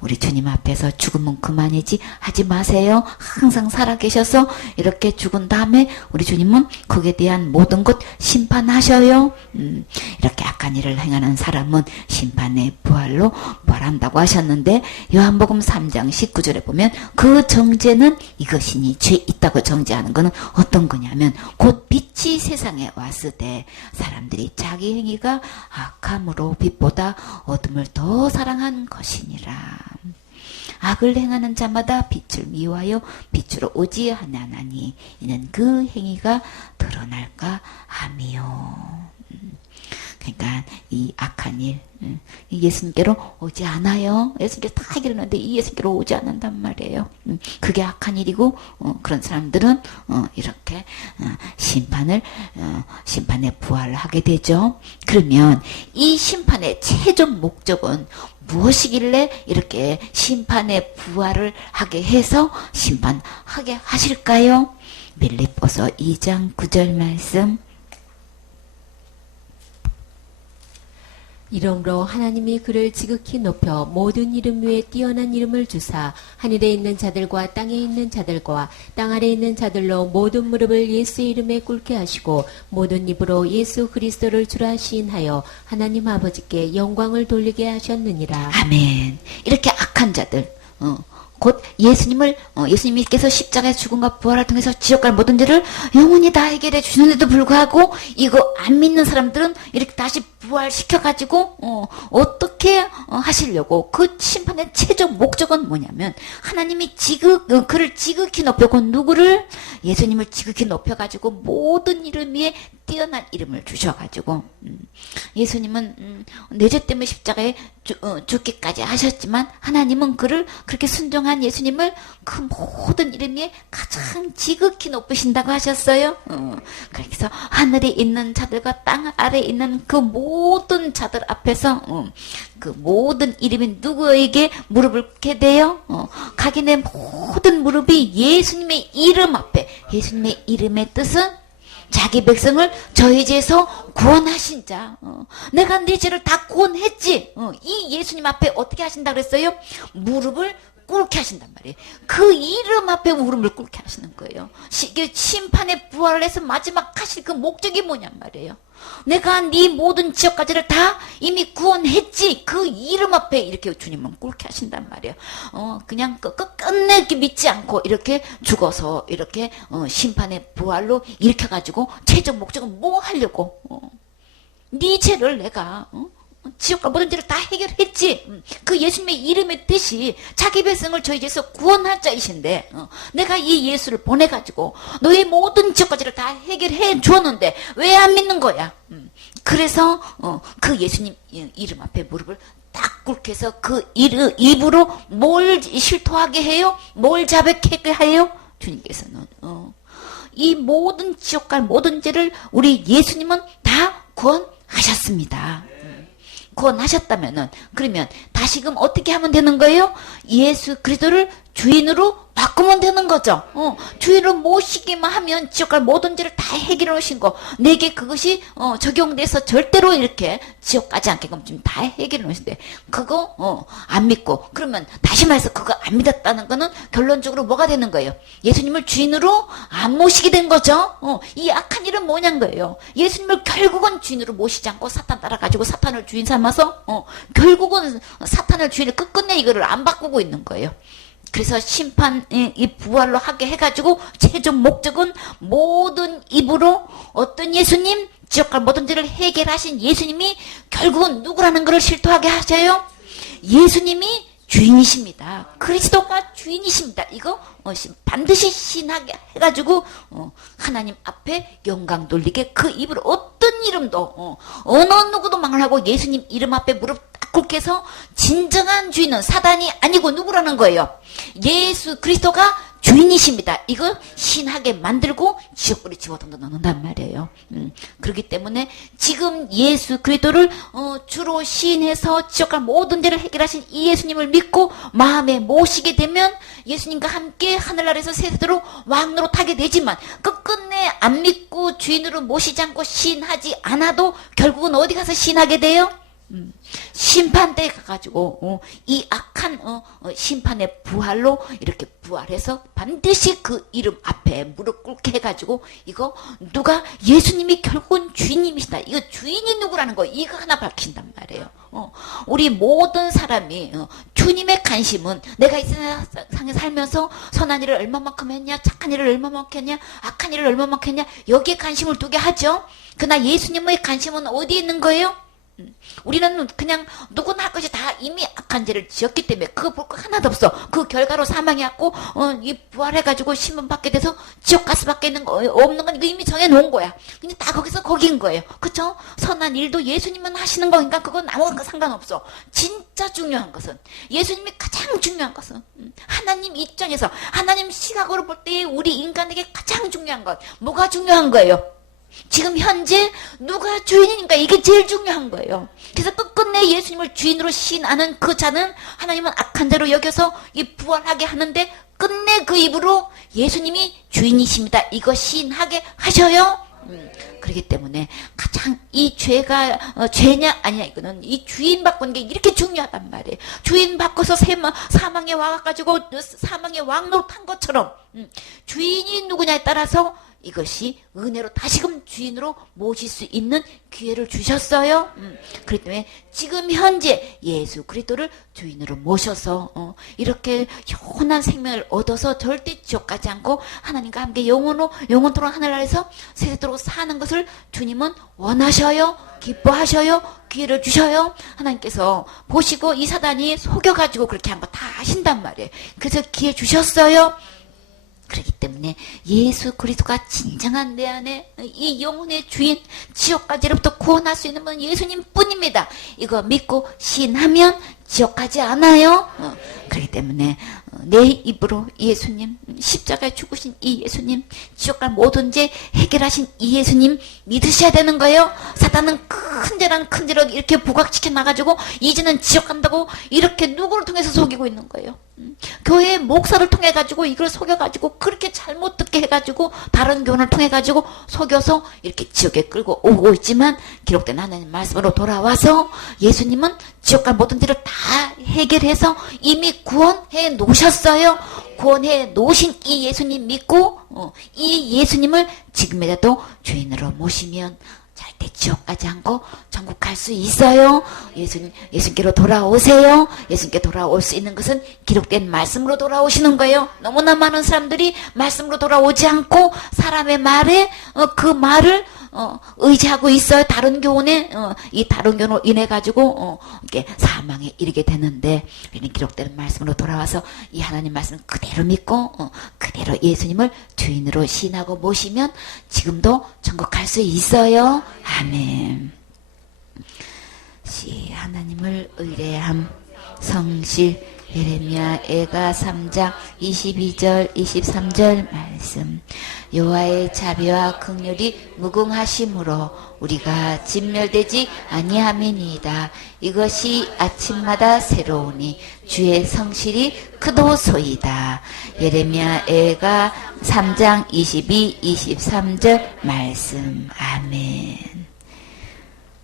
우리 주님 앞에서 죽으면 그만이지 하지 마세요. 항상 살아계셔서 이렇게 죽은 다음에 우리 주님은 거기에 대한 모든 것 심판하셔요. 이렇게 악한 일을 행하는 사람은 심판의 부활로 부활한다고 하셨는데 요한복음 3장 19절에 보면 그 정죄는 이것이니 죄 있다고 정죄하는 것은 어떤 거냐면 곧 빛이 세상에 왔을 때 사람들이 자기 행위가 악함으로 빛보다 어둠을 더 사랑한 것이니라. 악을 행하는 자마다 빛을 미워하여 빛으로 오지 아니하나니 이는 그 행위가 드러날까 함이요. 그러니까 이 악한 일 예수님께로 오지 않아요. 예수님께 다 해결했는데 이 예수님께로 오지 않는단 말이에요. 그게 악한 일이고 그런 사람들은 이렇게 심판의 부활을 하게 되죠. 그러면 이 심판의 최종 목적은 무엇이길래 이렇게 심판의 부활을 하게 해서 심판하게 하실까요? 빌립보서 2장 9절 말씀. 이러므로 하나님이 그를 지극히 높여 모든 이름 위에 뛰어난 이름을 주사 하늘에 있는 자들과 땅에 있는 자들과 땅 아래에 있는 자들로 모든 무릎을 예수의 이름에 꿇게 하시고 모든 입으로 예수 그리스도를 주라 시인하여 하나님 아버지께 영광을 돌리게 하셨느니라. 아멘. 이렇게 악한 자들 곧 예수님께서 십자가에서 죽음과 부활을 통해서 지옥 갈 모든 죄를 영원히 다 해결해 주시는데도 불구하고 이거 안 믿는 사람들은 이렇게 다시 부활시켜가지고 어떻게 하시려고 그 심판의 최종 목적은 뭐냐면 하나님이 그를 지극히 높여고 누구를 예수님을 지극히 높여가지고 모든 이름 위에 뛰어난 이름을 주셔가지고 예수님은 내 죄 때문에 십자가에 죽기까지 하셨지만 하나님은 그를 그렇게 순종한 예수님을 그 모든 이름 위에 가장 지극히 높으신다고 하셨어요. 그래서 하늘에 있는 자들과 땅 아래에 있는 그 모든 자들 앞에서 그 모든 이름이 누구에게 무릎을 꿇게 돼요? 각인의 모든 무릎이 예수님의 이름 앞에 예수님의 이름의 뜻은 자기 백성을 저희 죄에서 구원하신 자. 내가 네 죄를 다 구원했지. 이 예수님 앞에 어떻게 하신다 그랬어요? 무릎을 꿇게 하신단 말이에요. 그 이름 앞에 무릎을 꿇게 하시는 거예요. 심판의 부활을 해서 마지막 하실 그 목적이 뭐냔 말이에요. 내가 네 모든 지역까지를 다 이미 구원했지. 그 이름 앞에 이렇게 주님은 꿇게 하신단 말이에요. 그냥 끝내 믿지 않고 이렇게 죽어서 이렇게 심판의 부활로 일으켜가지고 최종 목적은 뭐 하려고? 네 죄를 내가 지옥과 모든 죄를 다 해결했지. 그 예수님의 이름의 뜻이 자기 백성을 저희 죄에서 구원할 자이신데 내가 이 예수를 보내가지고 너의 모든 지옥과 죄를 다 해결해 주었는데 왜 안 믿는 거야? 그래서 그 예수님 이름 앞에 무릎을 딱 꿇게 해서 그 입으로 뭘 실토하게 해요? 뭘 자백하게 해요? 주님께서는 이 모든 지옥 갈 모든 죄를 우리 예수님은 다 구원하셨습니다. 구원하셨다면은 그러면 다시금 어떻게 하면 되는 거예요? 예수 그리스도를 주인으로 바꾸면 되는 거죠. 주인으로 모시기만 하면 지옥 갈 모든 죄를 다 해결해 오신 거. 내게 그것이 적용돼서 절대로 이렇게 지옥 가지 않게끔 좀 다 해결해 오신데 그거 안 믿고 그러면 다시 말해서 그거 안 믿었다는 거는 결론적으로 뭐가 되는 거예요? 예수님을 주인으로 안 모시게 된 거죠. 이 악한 일은 뭐냐는 거예요. 예수님을 결국은 주인으로 모시지 않고 사탄 따라가지고 사탄을 주인 삼아서 결국은 사탄을 주인을 끝끝내 이거를 안 바꾸고 있는 거예요. 그래서 심판 이 부활로 하게 해가지고 최종 목적은 모든 입으로 어떤 예수님 지옥갈 모든 죄를 해결하신 예수님이 결국은 누구라는 것을 실토하게 하셔요. 예수님이 주인이십니다. 그리스도가 주인이십니다. 이거 반드시 신하게 해가지고 하나님 앞에 영광 돌리게 그 입으로 어떤 이름도 어느 누구도 망을 하고 예수님 이름 앞에 무릎 딱 꿇게 해서 진정한 주인은 사단이 아니고 누구라는 거예요. 예수 그리스도가 주인이십니다. 이거 신하게 만들고 지옥불에 집어던져 넣는단 말이에요. 그렇기 때문에 지금 예수 그리스도를 주로 시인해서 지옥갈 모든 죄를 해결하신 이 예수님을 믿고 마음에 모시게 되면 예수님과 함께 하늘나라에서 세세대로 왕노로 타게 되지만 끝끝내 안 믿고 주인으로 모시지 않고 시인하지 않아도 결국은 어디 가서 시인하게 돼요? 심판대에 가가지고 이 악한 심판의 부활로 이렇게 부활해서 반드시 그 이름 앞에 무릎 꿇게 해가지고 이거 누가 예수님이 결국은 주인님이시다. 이거 주인이 누구라는 거 이거 하나 밝힌단 말이에요. 우리 모든 사람이 주님의 관심은 내가 이 세상에 살면서 선한 일을 얼마만큼 했냐, 착한 일을 얼마만큼 했냐, 악한 일을 얼마만큼 했냐 여기에 관심을 두게 하죠. 그러나 예수님의 관심은 어디에 있는 거예요? 우리는 그냥 누구나 할 것이 다 이미 악한 죄를 지었기 때문에 그거 볼 거 하나도 없어. 그 결과로 사망이 왔고 이 부활해가지고 신문받게 돼서 지옥 갈 수밖에 있는 거 없는 건 이거 이미 정해놓은 거야. 근데 다 거기서 거긴 거예요. 그쵸? 선한 일도 예수님은 하시는 거니까 그건 아무것도 상관없어. 진짜 중요한 것은 예수님이 가장 중요한 것은 하나님 입장에서 하나님 시각으로 볼 때 우리 인간에게 가장 중요한 것 뭐가 중요한 거예요? 지금 현재 누가 주인이니까 이게 제일 중요한 거예요. 그래서 끝끝내 예수님을 주인으로 시인하는 그 자는 하나님은 악한 자로 여겨서 이 부활하게 하는데 끝내 그 입으로 예수님이 주인이십니다. 이거 시인하게 하셔요. 그렇기 때문에 가장 이 죄가 죄냐 아니냐 이거는 이 주인 바꾸는 게 이렇게 중요하단 말이에요. 주인 바꿔서 사망에 와가지고 사망의 왕노로 탄 것처럼 주인이 누구냐에 따라서 이것이 은혜로 다시금 주인으로 모실 수 있는 기회를 주셨어요. 그렇기 때문에 지금 현재 예수 그리스도를 주인으로 모셔서 이렇게 영원한 생명을 얻어서 절대 지옥 가지 않고 하나님과 함께 영원토록 하늘나라에서 세세토록 사는 것을 주님은 원하셔요. 기뻐하셔요. 기회를 주셔요. 하나님께서 보시고 이 사단이 속여가지고 그렇게 한 거 다 아신단 말이에요. 그래서 기회 주셨어요. 그렇기 때문에 예수 그리스도가 진정한 내 안에 이 영혼의 주인 지옥까지로부터 구원할 수 있는 분은 예수님 뿐입니다. 이거 믿고 시인하면 지옥 가지 않아요. 그렇기 때문에 내 입으로 예수님 십자가에 죽으신 이 예수님 지옥 갈 모든 죄 해결하신 이 예수님 믿으셔야 되는 거예요. 사단은 큰 죄라는 큰 죄로 이렇게 부각시켜 나가지고 이제는 지옥 간다고 이렇게 누구를 통해서 속이고 있는 거예요. 교회 목사를 통해 가지고 이걸 속여 가지고 그렇게 잘못 듣게 해 가지고 다른 교훈을 통해 가지고 속여서 이렇게 지옥에 끌고 오고 있지만 기록된 하나님 말씀으로 돌아와서 예수님은 지옥 갈 모든 죄를 다 해결해서 이미 구원해 놓으셨어요. 구원해 놓으신 이 예수님 믿고 이 예수님을 지금이라도 주인으로 모시면 절대 지옥 가지 않고 천국 갈 수 있어요. 예수님께로 돌아오세요. 예수님께 돌아올 수 있는 것은 기록된 말씀으로 돌아오시는 거예요. 너무나 많은 사람들이 말씀으로 돌아오지 않고 사람의 말에 그 말을 의지하고 있어요. 다른 교훈에 이 다른 교훈으로 인해 가지고 이렇게 사망에 이르게 되는데 우리는 기록된 말씀으로 돌아와서 이 하나님 말씀 그대로 믿고 그대로 예수님을 주인으로 신하고 모시면 지금도 천국 갈 수 있어요. 아멘. 하나님을 의뢰함. 성실. 예레미야 애가 3장 22절 23절 말씀. 여호와의 자비와 긍휼이 무궁하심으로 우리가 진멸되지 아니함이니이다. 이것이 아침마다 새로우니 주의 성실이 크도소이다. 예레미야 애가 3장 22, 23절 말씀. 아멘.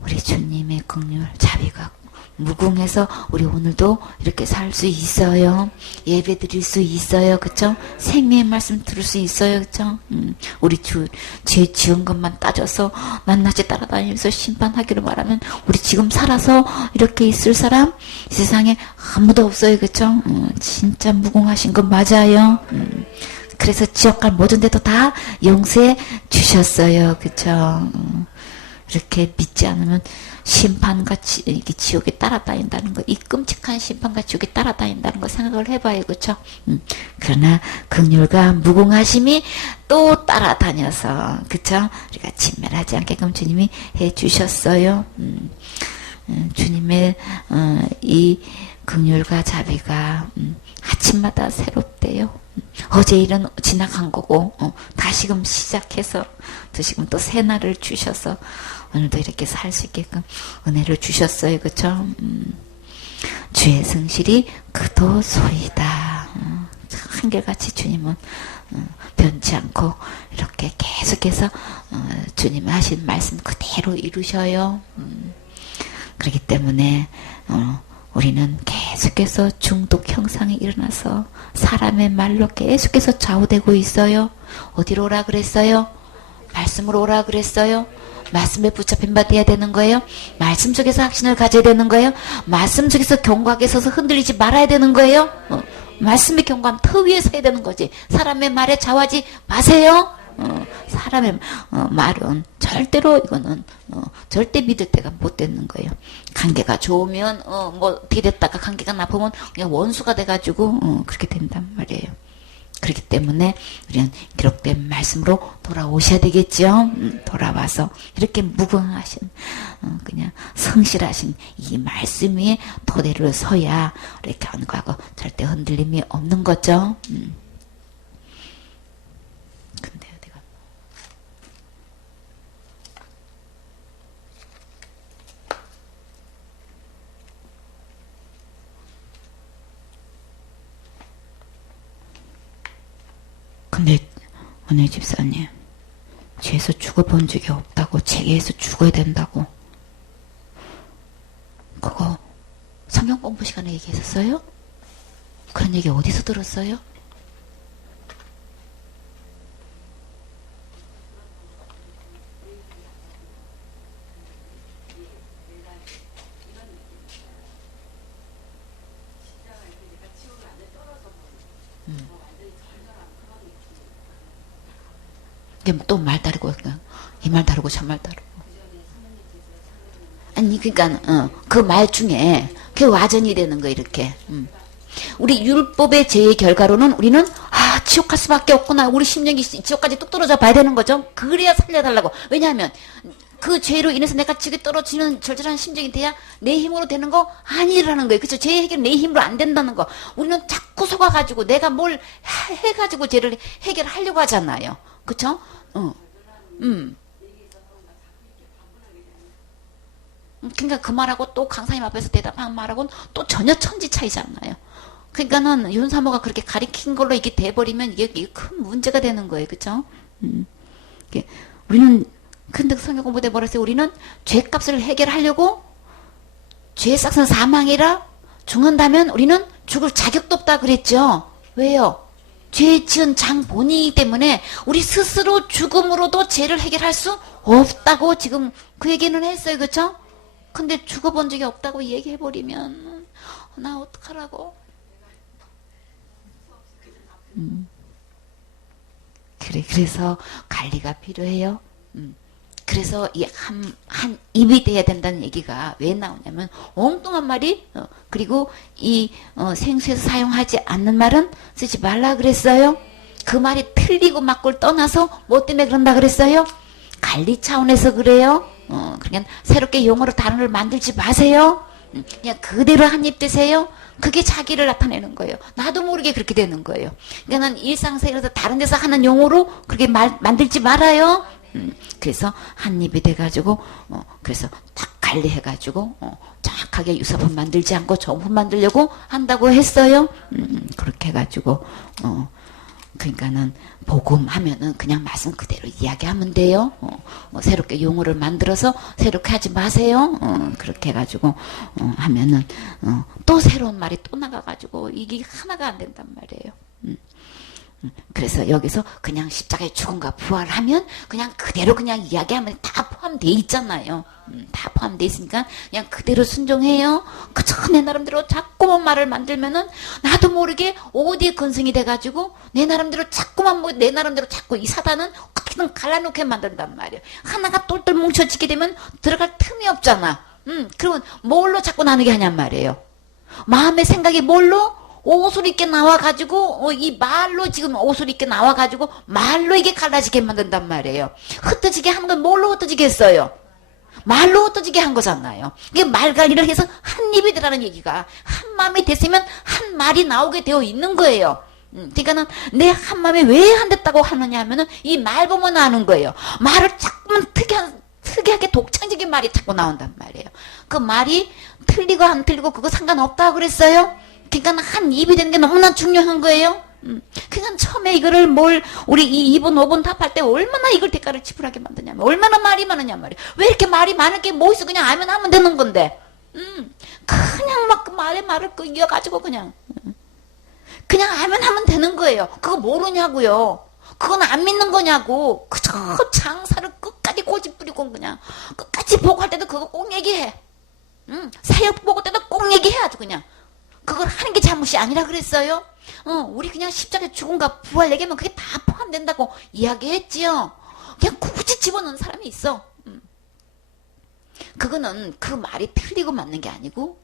우리 주님의 긍휼 자비가 무궁해서 우리 오늘도 이렇게 살 수 있어요. 예배 드릴 수 있어요. 그쵸? 생명의 말씀 들을 수 있어요. 그쵸? 우리 죄 지은 것만 따져서 낱낱이 따라다니면서 심판하기로 말하면 우리 지금 살아서 이렇게 있을 사람 이 세상에 아무도 없어요. 그쵸? 진짜 무궁하신 거 맞아요. 그래서 지옥갈 모든 데도 다 용서해 주셨어요. 그쵸? 이렇게 믿지 않으면 심판같이 이게 지옥에 따라다닌다는 거, 이 끔찍한 심판과 지옥에 따라다닌다는 거 생각을 해봐요. 그쵸? 그러나 긍휼과 무궁하심이 또 따라다녀서, 그쵸? 우리가 진멸하지 않게끔 주님이 해주셨어요. 주님의 이 긍휼과 자비가 아침마다 새롭대요. 어제 일은 지나간 거고 다시금 시작해서 다시금 또 새 날을 주셔서 오늘도 이렇게 살 수 있게끔 은혜를 주셨어요. 그쵸? 주의 성실이 크도소이다. 한결같이 주님은 변치 않고 이렇게 계속해서 주님이 하신 말씀 그대로 이루셔요. 그렇기 때문에 우리는 계속해서 중독 형상이 일어나서 사람의 말로 계속해서 좌우되고 있어요. 어디로 오라 그랬어요? 말씀으로 오라 그랬어요? 말씀에 붙잡힌 바 돼야 되는 거예요? 말씀 속에서 확신을 가져야 되는 거예요? 말씀 속에서 견고하게 서서 흔들리지 말아야 되는 거예요? 말씀의 견고함 터 위에 서야 되는 거지. 사람의 말에 좌우하지 마세요. 사람의 말은 절대로 이거는 절대 믿을 때가 못 되는 거예요. 관계가 좋으면 뭐 어떻게 됐다가 관계가 나쁘면 그냥 원수가 돼가지고 그렇게 된단 말이에요. 그렇기 때문에 우리는 기록된 말씀으로 돌아오셔야 되겠죠. 돌아와서 이렇게 무궁하신 그냥 성실하신 이 말씀 위에 토대를 서야 우리 견고하고 절대 흔들림이 없는 거죠. 근데 어디가 근데 은혜 집사님 죄에서 죽어본 적이 없다고 죄에서 죽어야 된다고 그거 성경 공부 시간에 얘기했었어요? 그런 얘기 어디서 들었어요? 이게 또 말 다르고 이 말 다르고 저 말 다르고 아니 그러니까 그 말 중에 그 와전이 되는 거 이렇게 우리 율법의 죄의 결과로는 우리는 지옥 갈 수밖에 없구나. 우리 심령이 지옥까지 뚝 떨어져 봐야 되는 거죠. 그래야 살려달라고. 왜냐하면 그 죄로 인해서 내가 지옥에 떨어지는 절절한 심정이 돼야 내 힘으로 되는 거 아니라는 거예요. 그렇죠? 죄 해결 내 힘으로 안 된다는 거. 우리는 자꾸 속아가지고 내가 뭘 해가지고 죄를 해결하려고 하잖아요. 그렇죠? 그러니까 그 말하고 또 강사님 앞에서 대답한 말하고는 또 전혀 천지 차이잖아요. 그러니까는 윤사모가 그렇게 가리킨 걸로 이게 돼버리면 이게 큰 문제가 되는 거예요. 그렇죠? 우리는 근데 성경 공부 때 뭐라 했어요? 우리는 죄값을 해결하려고 죄의 싹은 사망이라 죽는다면 우리는 죽을 자격도 없다 그랬죠. 왜요? 죄 지은 장본이기 때문에 우리 스스로 죽음으로도 죄를 해결할 수 없다고 지금 그 얘기는 했어요. 그렇죠? 근데 죽어본 적이 없다고 얘기해버리면 나 어떡하라고? 그래서 관리가 필요해요. 그래서 이 한 입이 돼야 된다는 얘기가 왜 나오냐면 엉뚱한 말이 그리고 이 생수에서 사용하지 않는 말은 쓰지 말라 그랬어요. 그 말이 틀리고 맞고를 떠나서 뭐 때문에 그런다 그랬어요? 관리 차원에서 그래요. 그러니까 새롭게 용어로 단어를 만들지 마세요. 그냥 그대로 한 입 드세요. 그게 자기를 나타내는 거예요. 나도 모르게 그렇게 되는 거예요. 그러니까 일상생활에서 다른 데서 하는 용어로 그렇게 만들지 말아요. 그래서 한 입이 돼가지고 그래서 딱 관리해가지고 정확하게 유사품 만들지 않고 정품 만들려고 한다고 했어요. 그렇게 해가지고 그러니까는 복음 하면은 그냥 말씀 그대로 이야기하면 돼요. 뭐 새롭게 용어를 만들어서 새롭게 하지 마세요. 그렇게 해가지고 하면은 또 새로운 말이 또 나가가지고 이게 하나가 안 된단 말이에요. 그래서 여기서 그냥 십자가의 죽음과 부활하면 그냥 그대로 그냥 이야기하면 다 포함되어 있잖아요. 다 포함되어 있으니까 그냥 그대로 순종해요. 그저 내 나름대로 자꾸만 말을 만들면은 나도 모르게 어디에 근성이 돼가지고 내 나름대로 자꾸만 뭐 내 나름대로 자꾸 이 사단은 어떻게든 갈라놓게 만든단 말이에요. 하나가 똘똘 뭉쳐지게 되면 들어갈 틈이 없잖아. 그러면 뭘로 자꾸 나누게 하냔 말이에요. 마음의 생각이 뭘로? 옷을 입게 나와가지고 이 말로 지금 옷을 입게 나와가지고 말로 이게 갈라지게 만든단 말이에요. 흩어지게 하는 건 뭘로 흩어지게 했어요? 말로 흩어지게 한 거잖아요. 이게 말 관리를 해서 한 입이 되라는 얘기가 한 마음이 됐으면 한 말이 나오게 되어 있는 거예요. 그러니까는 내 한 마음이 왜 안 됐다고 하느냐 하면은 이 말 보면 아는 거예요. 말을 자꾸만 특이하게 독창적인 말이 자꾸 나온단 말이에요. 그 말이 틀리고 안 틀리고 그거 상관없다고 그랬어요. 그러니까 한 입이 되는 게 너무나 중요한 거예요. 그러니까 처음에 이거를 우리 이 2분 5분 답할 때 얼마나 이걸 대가를 지불하게 만드냐면 얼마나 말이 많으냐 말이에요. 왜 이렇게 말이 많을 게 뭐 있어. 그냥 알면 하면 되는 건데 그냥 막 그 말을 이어가지고 그냥 알면 하면 되는 거예요. 그거 모르냐고요. 그건 안 믿는 거냐고. 그저 장사를 끝까지 고집부리고 그냥 끝까지 보고할 때도 그거 꼭 얘기해. 사역 보고 때도 꼭 얘기해 아주 그냥. 그걸 하는 게 잘못이 아니라 그랬어요. 우리 그냥 십자가의 죽음과 부활 얘기하면 그게 다 포함된다고 이야기했지요. 그냥 굳이 집어넣는 사람이 있어. 그거는 그 말이 틀리고 맞는 게 아니고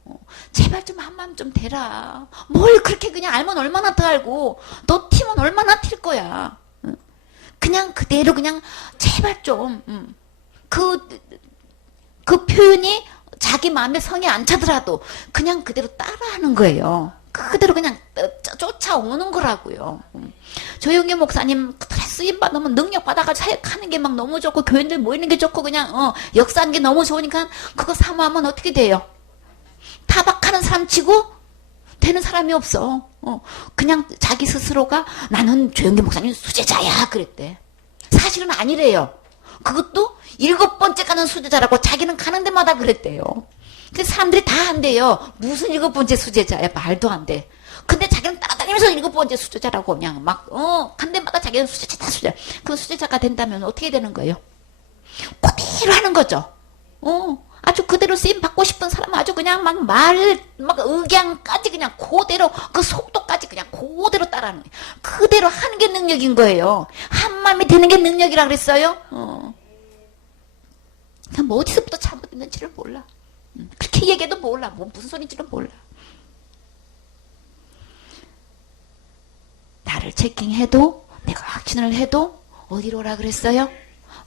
제발 좀 한 마음 좀 대라. 뭘 그렇게 그냥 알면 얼마나 더 알고 너 팀은 얼마나 튈 거야. 그냥 그대로 그냥 제발 좀 그 표현이 자기 마음에 성이 안 차더라도 그냥 그대로 따라하는 거예요. 그대로 그냥 쫓아오는 거라고요. 조용기 목사님 쓰임 받으면 능력 받아가지고 사역하는 게 막 너무 좋고 교인들 모이는 게 좋고 그냥 역사하는 게 너무 좋으니까 그거 사모하면 어떻게 돼요? 타박하는 사람 치고 되는 사람이 없어. 그냥 자기 스스로가 나는 조용기 목사님 수제자야 그랬대. 사실은 아니래요. 그것도 7번째 가는 수제자라고 자기는 가는 데마다 그랬대요. 그 사람들이 다 한대요. 무슨 7번째 수제자야. 말도 안 돼. 근데 자기는 따라다니면서 7번째 수제자라고 그냥 간 데마다 자기는 수제자다 수제자. 그 수제자가 된다면 어떻게 되는 거예요? 그대로 하는 거죠. 아주 그대로 쓰임 받고 싶은 사람은 아주 그냥 의견까지 그냥 그대로 그 속도까지 그냥 그대로 따라하는 거예요. 그대로 하는 게 능력인 거예요. 한 마음이 되는 게 능력이라 그랬어요. 그냥 뭐 어디서부터 잘못됐는지를 몰라. 그렇게 얘기해도 몰라. 무슨 소리인지는 몰라. 나를 체킹해도 내가 확신을 해도 어디로 오라 그랬어요?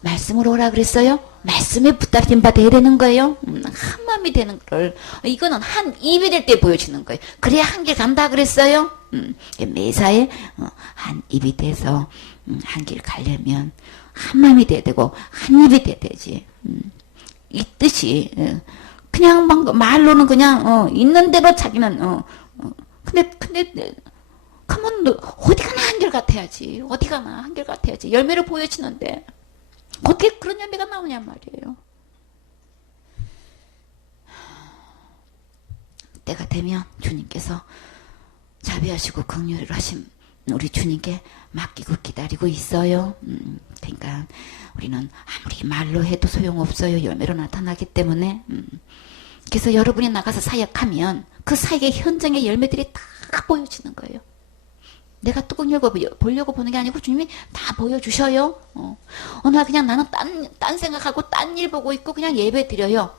말씀으로 오라 그랬어요? 말씀에 붙잡힌 바 돼야 되는 거예요. 한 마음이 되는 걸 이거는 한 입이 될 때 보여주는 거예요. 그래야 한 길 간다 그랬어요. 매사에 한 입이 돼서 한 길 가려면 한 마음이 돼야 되고 한 입이 돼야 되지. 이 뜻이 그냥 말로는 그냥 있는 대로 자기는 근데 가만 어디 가나 한결 같아야지. 어디 가나 한결 같아야지. 열매를 보여주는데 어떻게 그런 열매가 나오냔 말이에요. 때가 되면 주님께서 자비하시고 긍휼을 하신 우리 주님께 맡기고 기다리고 있어요. 그러니까 우리는 아무리 말로 해도 소용없어요. 열매로 나타나기 때문에. 그래서 여러분이 나가서 사역하면 그 사역의 현장의 열매들이 다 보여지는 거예요. 내가 뚜껑 열고 보려고 보는 게 아니고 주님이 다 보여주셔요. 어느 날 그냥 나는 딴 생각하고 딴 일 보고 있고 그냥 예배 드려요.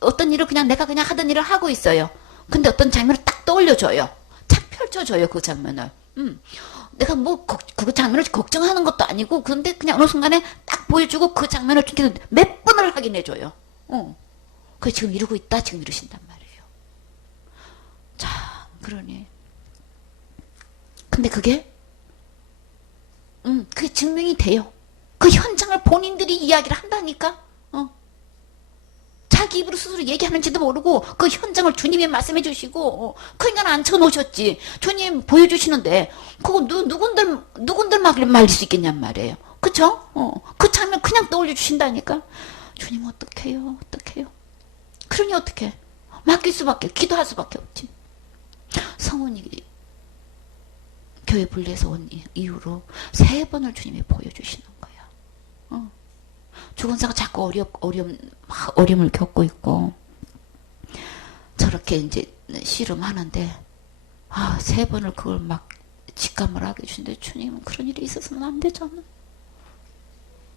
어떤 일을 그냥 내가 그냥 하던 일을 하고 있어요. 근데 어떤 장면을 딱 떠올려줘요. 딱 펼쳐줘요. 그 장면을. 내가 그 장면을 걱정하는 것도 아니고 근데 그냥 어느 순간에 딱 보여주고 그 장면을 몇 번을 확인해줘요. 그래 지금 이러고 있다. 지금 이러신단 말이에요. 그러니. 근데 그게 증명이 돼요. 그 현장을 본인들이 이야기를 한다니까. 자기 입으로 스스로 얘기하는지도 모르고 그 현장을 주님이 말씀해 주시고 그러니까 앉혀놓으셨지. 주님 보여주시는데 그거 누군들 말릴 수 있겠냔 말이에요. 그쵸? 그 장면 그냥 떠올려 주신다니까. 주님 어떡해요? 그러니 어떡해? 맡길 수밖에, 기도할 수밖에 없지. 성훈이 교회 분리해서 온 이후로 3번을 주님이 보여주시는 거야. 주건사가 자꾸 어려움을 겪고 있고, 저렇게 이제 씨름하는데, 3번을 그걸 막 직감을 하게 해주는데, 주님은 그런 일이 있어서는 안 되잖아.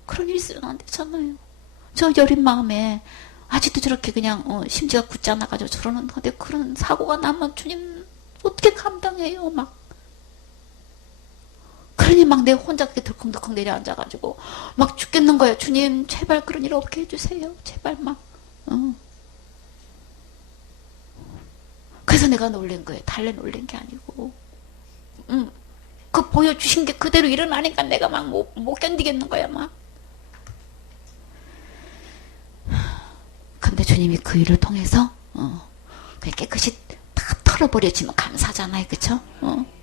그런 일이 있으면 안 되잖아요. 저 여린 마음에, 아직도 저렇게 그냥, 심지가 굳지 않아가지고 저러는데, 그런 사고가 나면 주님, 어떻게 감당해요, 막. 그러니 막 내 혼자 그렇게 덜컹덜컹 내려앉아가지고 막 죽겠는 거야. 주님 제발 그런 일 없게 해주세요. 제발 막. 그래서 내가 놀란 거예요. 달래 놀란 게 아니고. 그 보여주신 게 그대로 일어나니까 내가 막 못 견디겠는 거야 막. 근데 주님이 그 일을 통해서 그냥 깨끗이 다 털어버려지면 감사하잖아요. 그쵸?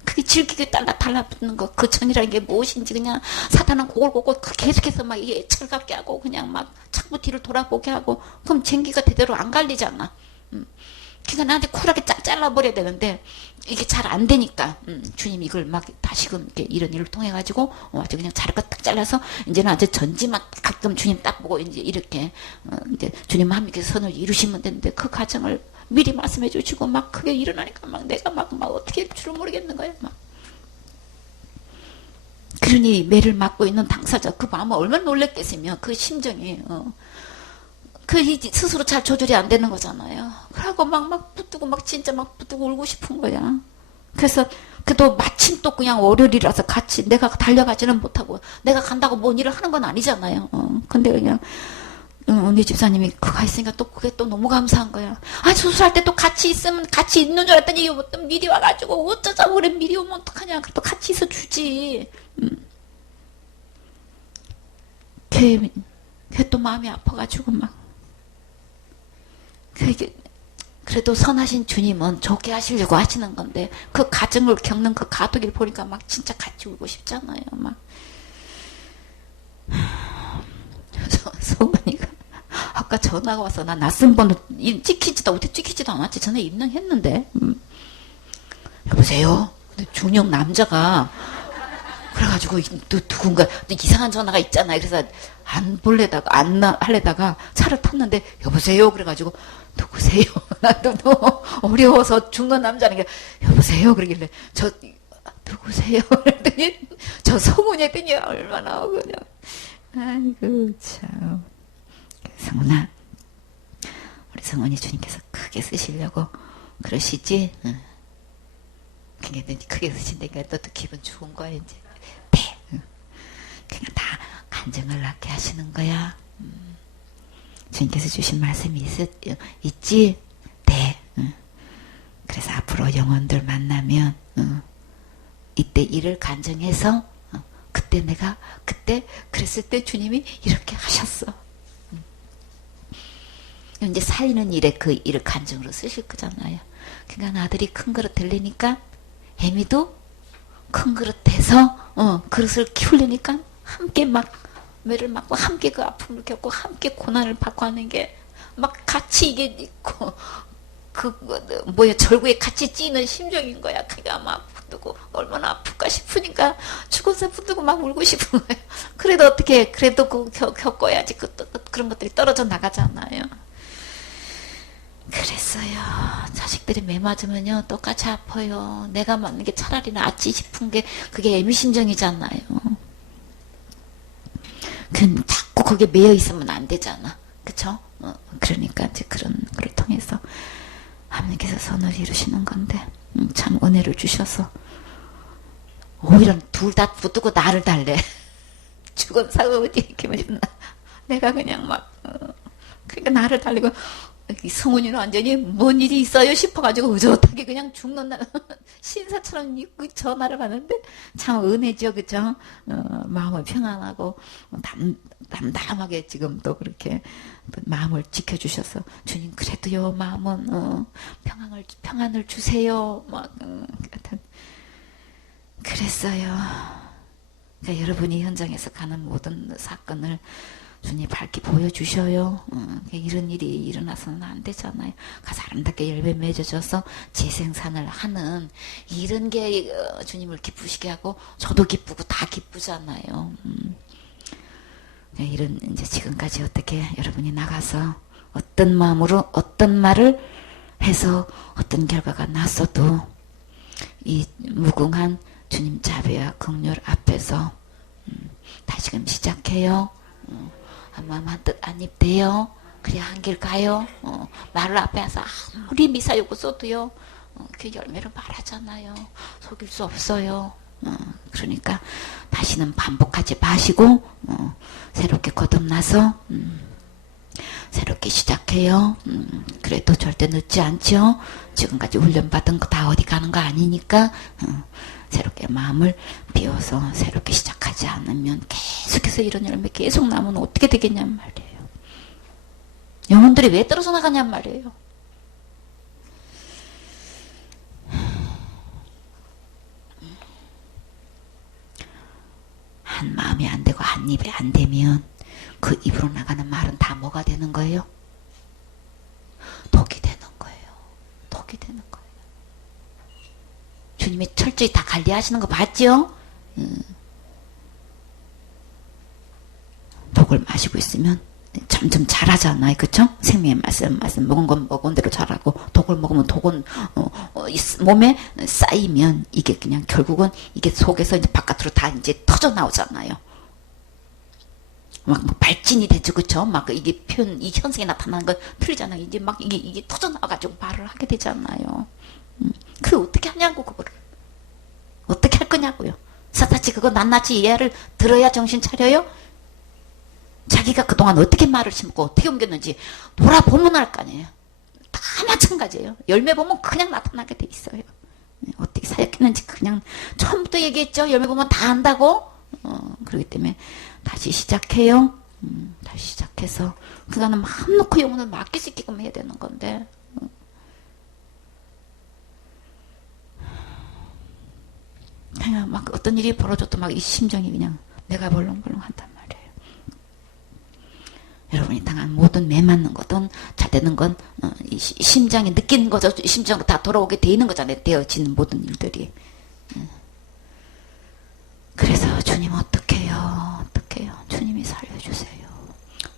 그게 질기게 달라붙는 거, 그 전이라는 게 무엇인지 그냥 사탄은 고골고골 계속해서 막 이게 철갑게 하고 그냥 막 자꾸 뒤를 돌아보게 하고 그럼 쟁기가 제대로 안 갈리잖아. 그러니까 나한테 쿨하게 쫙 잘라버려야 되는데 이게 잘 안 되니까 주님이 이걸 막 다시금 이렇게 이런 일을 통해 가지고 아주 그냥 자를 거 딱 잘라서 이제는 아주 전지만 가끔 주님 딱 보고 이제 이렇게 이제 주님 하나님께서 선을 이루시면 되는데 그 과정을 미리 말씀해 주시고 막 그게 일어나니까 막 내가 막 어떻게 할 줄을 모르겠는 거야 막. 그러니 매를 맞고 있는 당사자 그 마음은 얼마나 놀랬겠으며 그 심정이 그 스스로 잘 조절이 안 되는 거잖아요. 그러고 막 붙들고 막 진짜 막 붙들고 울고 싶은 거야. 그래서 그래도 마침 또 그냥 월요일이라서 같이 내가 달려가지는 못하고 내가 간다고 뭔 일을 하는 건 아니잖아요. 근데 그냥 언니 집사님이 그가 있으니까 또 그게 또 너무 감사한 거야. 수술할 때 또 같이 있으면 같이 있는 줄 알았더니 어떤 미리 와가지고 어쩌자고 그래 미리 오면 어떡하냐. 그래도 같이 있어 주지. 걔 또 마음이 아파가지고 막 그래도 선하신 주님은 좋게 하시려고 하시는 건데 그 가정을 겪는 그 가족을 보니까 막 진짜 같이 울고 싶잖아요. 막 소은이가 아까 전화가 와서 나 낯선 번호 찍히지도 않았지. 전에 입력했는데 여보세요? 근데 중년 남자가 그래가지고 누군가 이상한 전화가 있잖아요. 그래서 안 하려다가 차를 탔는데 여보세요? 그래가지고 누구세요? 나도 너무 어려워서 중년 남자는 게 여보세요? 그러길래 저 누구세요? 그랬더니 저 성훈이 했더니 얼마나 그냥 아이고 참. 성훈아, 우리 성훈이 주님께서 크게 쓰시려고 그러시지? 그게 크게 쓰신다니까 또 기분 좋은 거야 이제. 네. 그냥 다 간증을 낳게 하시는 거야. 주님께서 주신 말씀이 있지? 네. 그래서 앞으로 영혼들 만나면 이때 일을 간증해서 그때 그랬을 때 주님이 이렇게 하셨어. 이제 살리는 일에 그 일을 간증으로 쓰실 거잖아요. 그러니까 아들이 큰 그릇 들리니까 애미도 큰 그릇에서 그릇을 키우려니까 함께 막 매를 맞고 함께 그 아픔을 겪고 함께 고난을 받고 하는 게 막 같이 이게 있고 절구에 같이 찌는 심정인 거야. 그가 막 붙들고 얼마나 아플까 싶으니까 죽어서 붙들고 막 울고 싶은 거야. 그래도 어떻게 그래도 겪어야지 그런 것들이 떨어져 나가잖아요. 그랬어요. 자식들이 매 맞으면요 똑같이 아파요. 내가 맞는 게 차라리 낫지 싶은 게 그게 애미심정이잖아요. 자꾸 거기에 매여 있으면 안 되잖아. 그쵸? 그러니까 이제 그런 걸 통해서 하나님께서 선을 이루시는 건데 참 은혜를 주셔서 오히려 둘 다 붙들고 나를 달래. 죽은 사고 어디 이렇게 말이면 내가 그냥 막 그러니까 나를 달리고 이 성훈이는 완전히 뭔 일이 있어요 싶어가지고 의젓하게 그냥 죽는 날 신사처럼 전화를 받는데 참 은혜죠, 그죠? 마음을 평안하고 담담하게 지금 또 그렇게 마음을 지켜주셔서 주님 그래도요 마음은 평안을 주세요. 막 하여튼 그랬어요. 그러니까 여러분이 현장에서 가는 모든 사건을 주님 밝게 보여주셔요. 이런 일이 일어나서는 안 되잖아요. 가서 아름답게 열매 맺어져서 재생산을 하는 이런 게 주님을 기쁘시게 하고 저도 기쁘고 다 기쁘잖아요. 이런 이제 지금까지 어떻게 여러분이 나가서 어떤 마음으로 어떤 말을 해서 어떤 결과가 났어도 이 무궁한 주님 자비와 긍휼 앞에서 다시금 시작해요. 한 마음 한 뜻 한 입 돼요. 그래야 한 길 가요. 말을 앞에서 아무리 미사여구 써도요. 그 열매를 말하잖아요. 속일 수 없어요. 그러니까 다시는 반복하지 마시고 새롭게 거듭나서 새롭게 시작해요. 그래도 절대 늦지 않죠. 지금까지 훈련받은 거 다 어디 가는 거 아니니까 새롭게 마음을 비워서 새롭게 시작하지 않으면 계속해서 이런 열매 계속 나면 어떻게 되겠냔 말이에요. 영혼들이 왜 떨어져 나가냔 말이에요. 한 마음이 안 되고 한 입에 안 되면 그 입으로 나가는 말은 다 뭐가 되는 거예요? 독이 되는 거예요. 독이 되는 거예요. 주님이 철저히 다 관리하시는 거 맞죠? 독을 마시고 있으면 점점 자라잖아요. 그쵸? 생명의 말씀 먹은 건 먹은 대로 자라고 독을 먹으면 독은 몸에 쌓이면 이게 그냥 결국은 이게 속에서 이제 바깥으로 다 이제 터져 나오잖아요. 막 발진이 되죠. 그쵸? 막 이게 이 현상이 나타나는 건 틀리잖아요. 이제 막 이게 터져 나와가지고 말을 하게 되잖아요. 그 어떻게 하냐고 그거를. 어떻게 할 거냐고요. 사사치 그거 낱낱이 이해를 들어야 정신 차려요? 자기가 그동안 어떻게 말을 심고 어떻게 옮겼는지 돌아보면 알 거 아니에요. 다 마찬가지예요. 열매 보면 그냥 나타나게 돼 있어요. 어떻게 사역했는지 그냥 처음부터 얘기했죠. 열매 보면 다 안다고. 그렇기 때문에 다시 시작해요. 다시 시작해서 그다음에 마음 놓고 영혼을 맡길 수 있게끔 해야 되는 건데 그냥 막 어떤 일이 벌어져도 막 이 심정이 그냥 내가 벌렁벌렁 한단 말이에요. 여러분이 당한 모든 매 맞는 거든 잘 되는 건 이 심장이 느끼는 거죠. 심장으로 다 돌아오게 돼 있는 거잖아요. 되어지는 모든 일들이. 그래서 주님 어떡해요? 어떡해요? 주님이 살려주세요.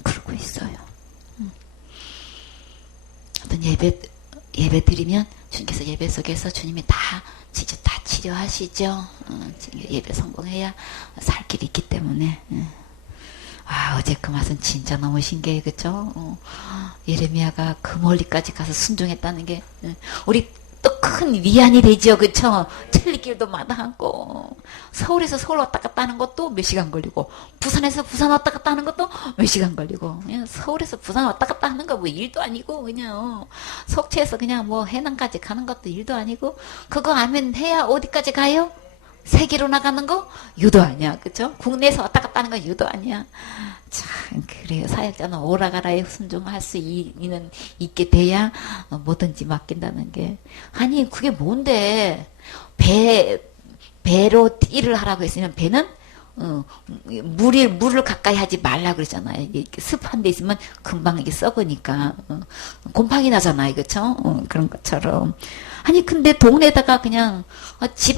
그러고 있어요. 어떤 예배 드리면 주님께서 예배 속에서 주님이 다 치료하시죠. 예배 성공해야 살 길이 있기 때문에. 어제 그 맛은 진짜 너무 신기해, 그쵸? 예레미야가 그 멀리까지 가서 순종했다는 게 우리 또 큰 위안이 되죠, 그쵸? 첼리길도 마다않고 서울에서 서울 왔다 갔다 하는 것도 몇 시간 걸리고 부산에서 부산 왔다 갔다 하는 것도 몇 시간 걸리고 그냥 서울에서 부산 왔다 갔다 하는 거 뭐 일도 아니고 그냥 속초에서 그냥 뭐 해남까지 가는 것도 일도 아니고 그거 하면 해야 어디까지 가요? 세계로 나가는 거 유도 아니야, 그쵸? 국내에서 왔다 갔다 하는 거 유도 아니야. 참 그래요. 사역자는 오라가라에 순종할 수 있게 돼야 뭐든지 맡긴다는 게. 아니 그게 뭔데 배로 일을 하라고 했으면 배는 물을 가까이 하지 말라 그러잖아요. 이게 습한 데 있으면 금방 이게 썩으니까 곰팡이 나잖아요, 그렇죠? 그런 것처럼. 아니 근데 동네에다가 그냥 집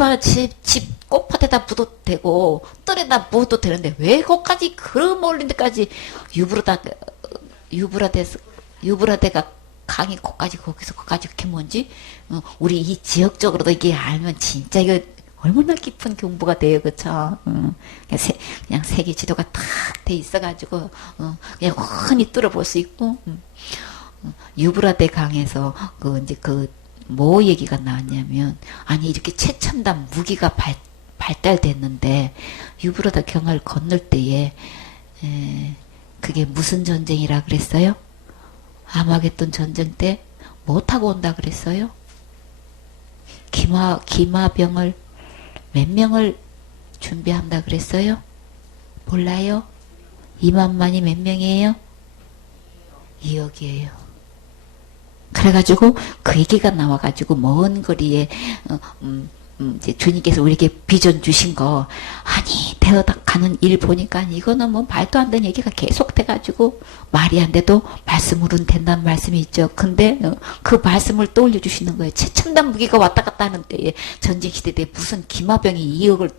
꽃밭에다 묻어도 되고 뜰에다 묻어도 되는데 왜 거기까지 그런 멀린 데까지 유브라데가 강이 거기서 거기까지 그렇게 뭔지 우리 이 지역적으로도 이게 알면 진짜 이거 얼마나 깊은 공부가 돼요, 그쵸? 그냥 세계 지도가 탁 돼 있어가지고, 그냥 훤히 뚫어볼 수 있고, 유브라데 강에서, 뭐 얘기가 나왔냐면, 아니, 이렇게 최첨단 무기가 발달됐는데, 유브라데 강을 건널 때에, 그게 무슨 전쟁이라 그랬어요? 아마겟돈 전쟁 때 뭐 타고 온다 그랬어요? 기마병을 몇 명을 준비한다 그랬어요? 몰라요? 2만만이 몇 명이에요? 2억이에요. 그래가지고 그 얘기가 나와가지고 먼 거리에 이제 주님께서 우리에게 비전 주신 거 아니 되어가는 일 보니까 이거는 뭐 말도 안 되는 얘기가 계속 돼가지고 말이 안 돼도 말씀으로는 된다는 말씀이 있죠. 근데 그 말씀을 떠올려 주시는 거예요. 최첨단 무기가 왔다 갔다 하는 때에 전쟁 시대 때 무슨 기마병이 2억을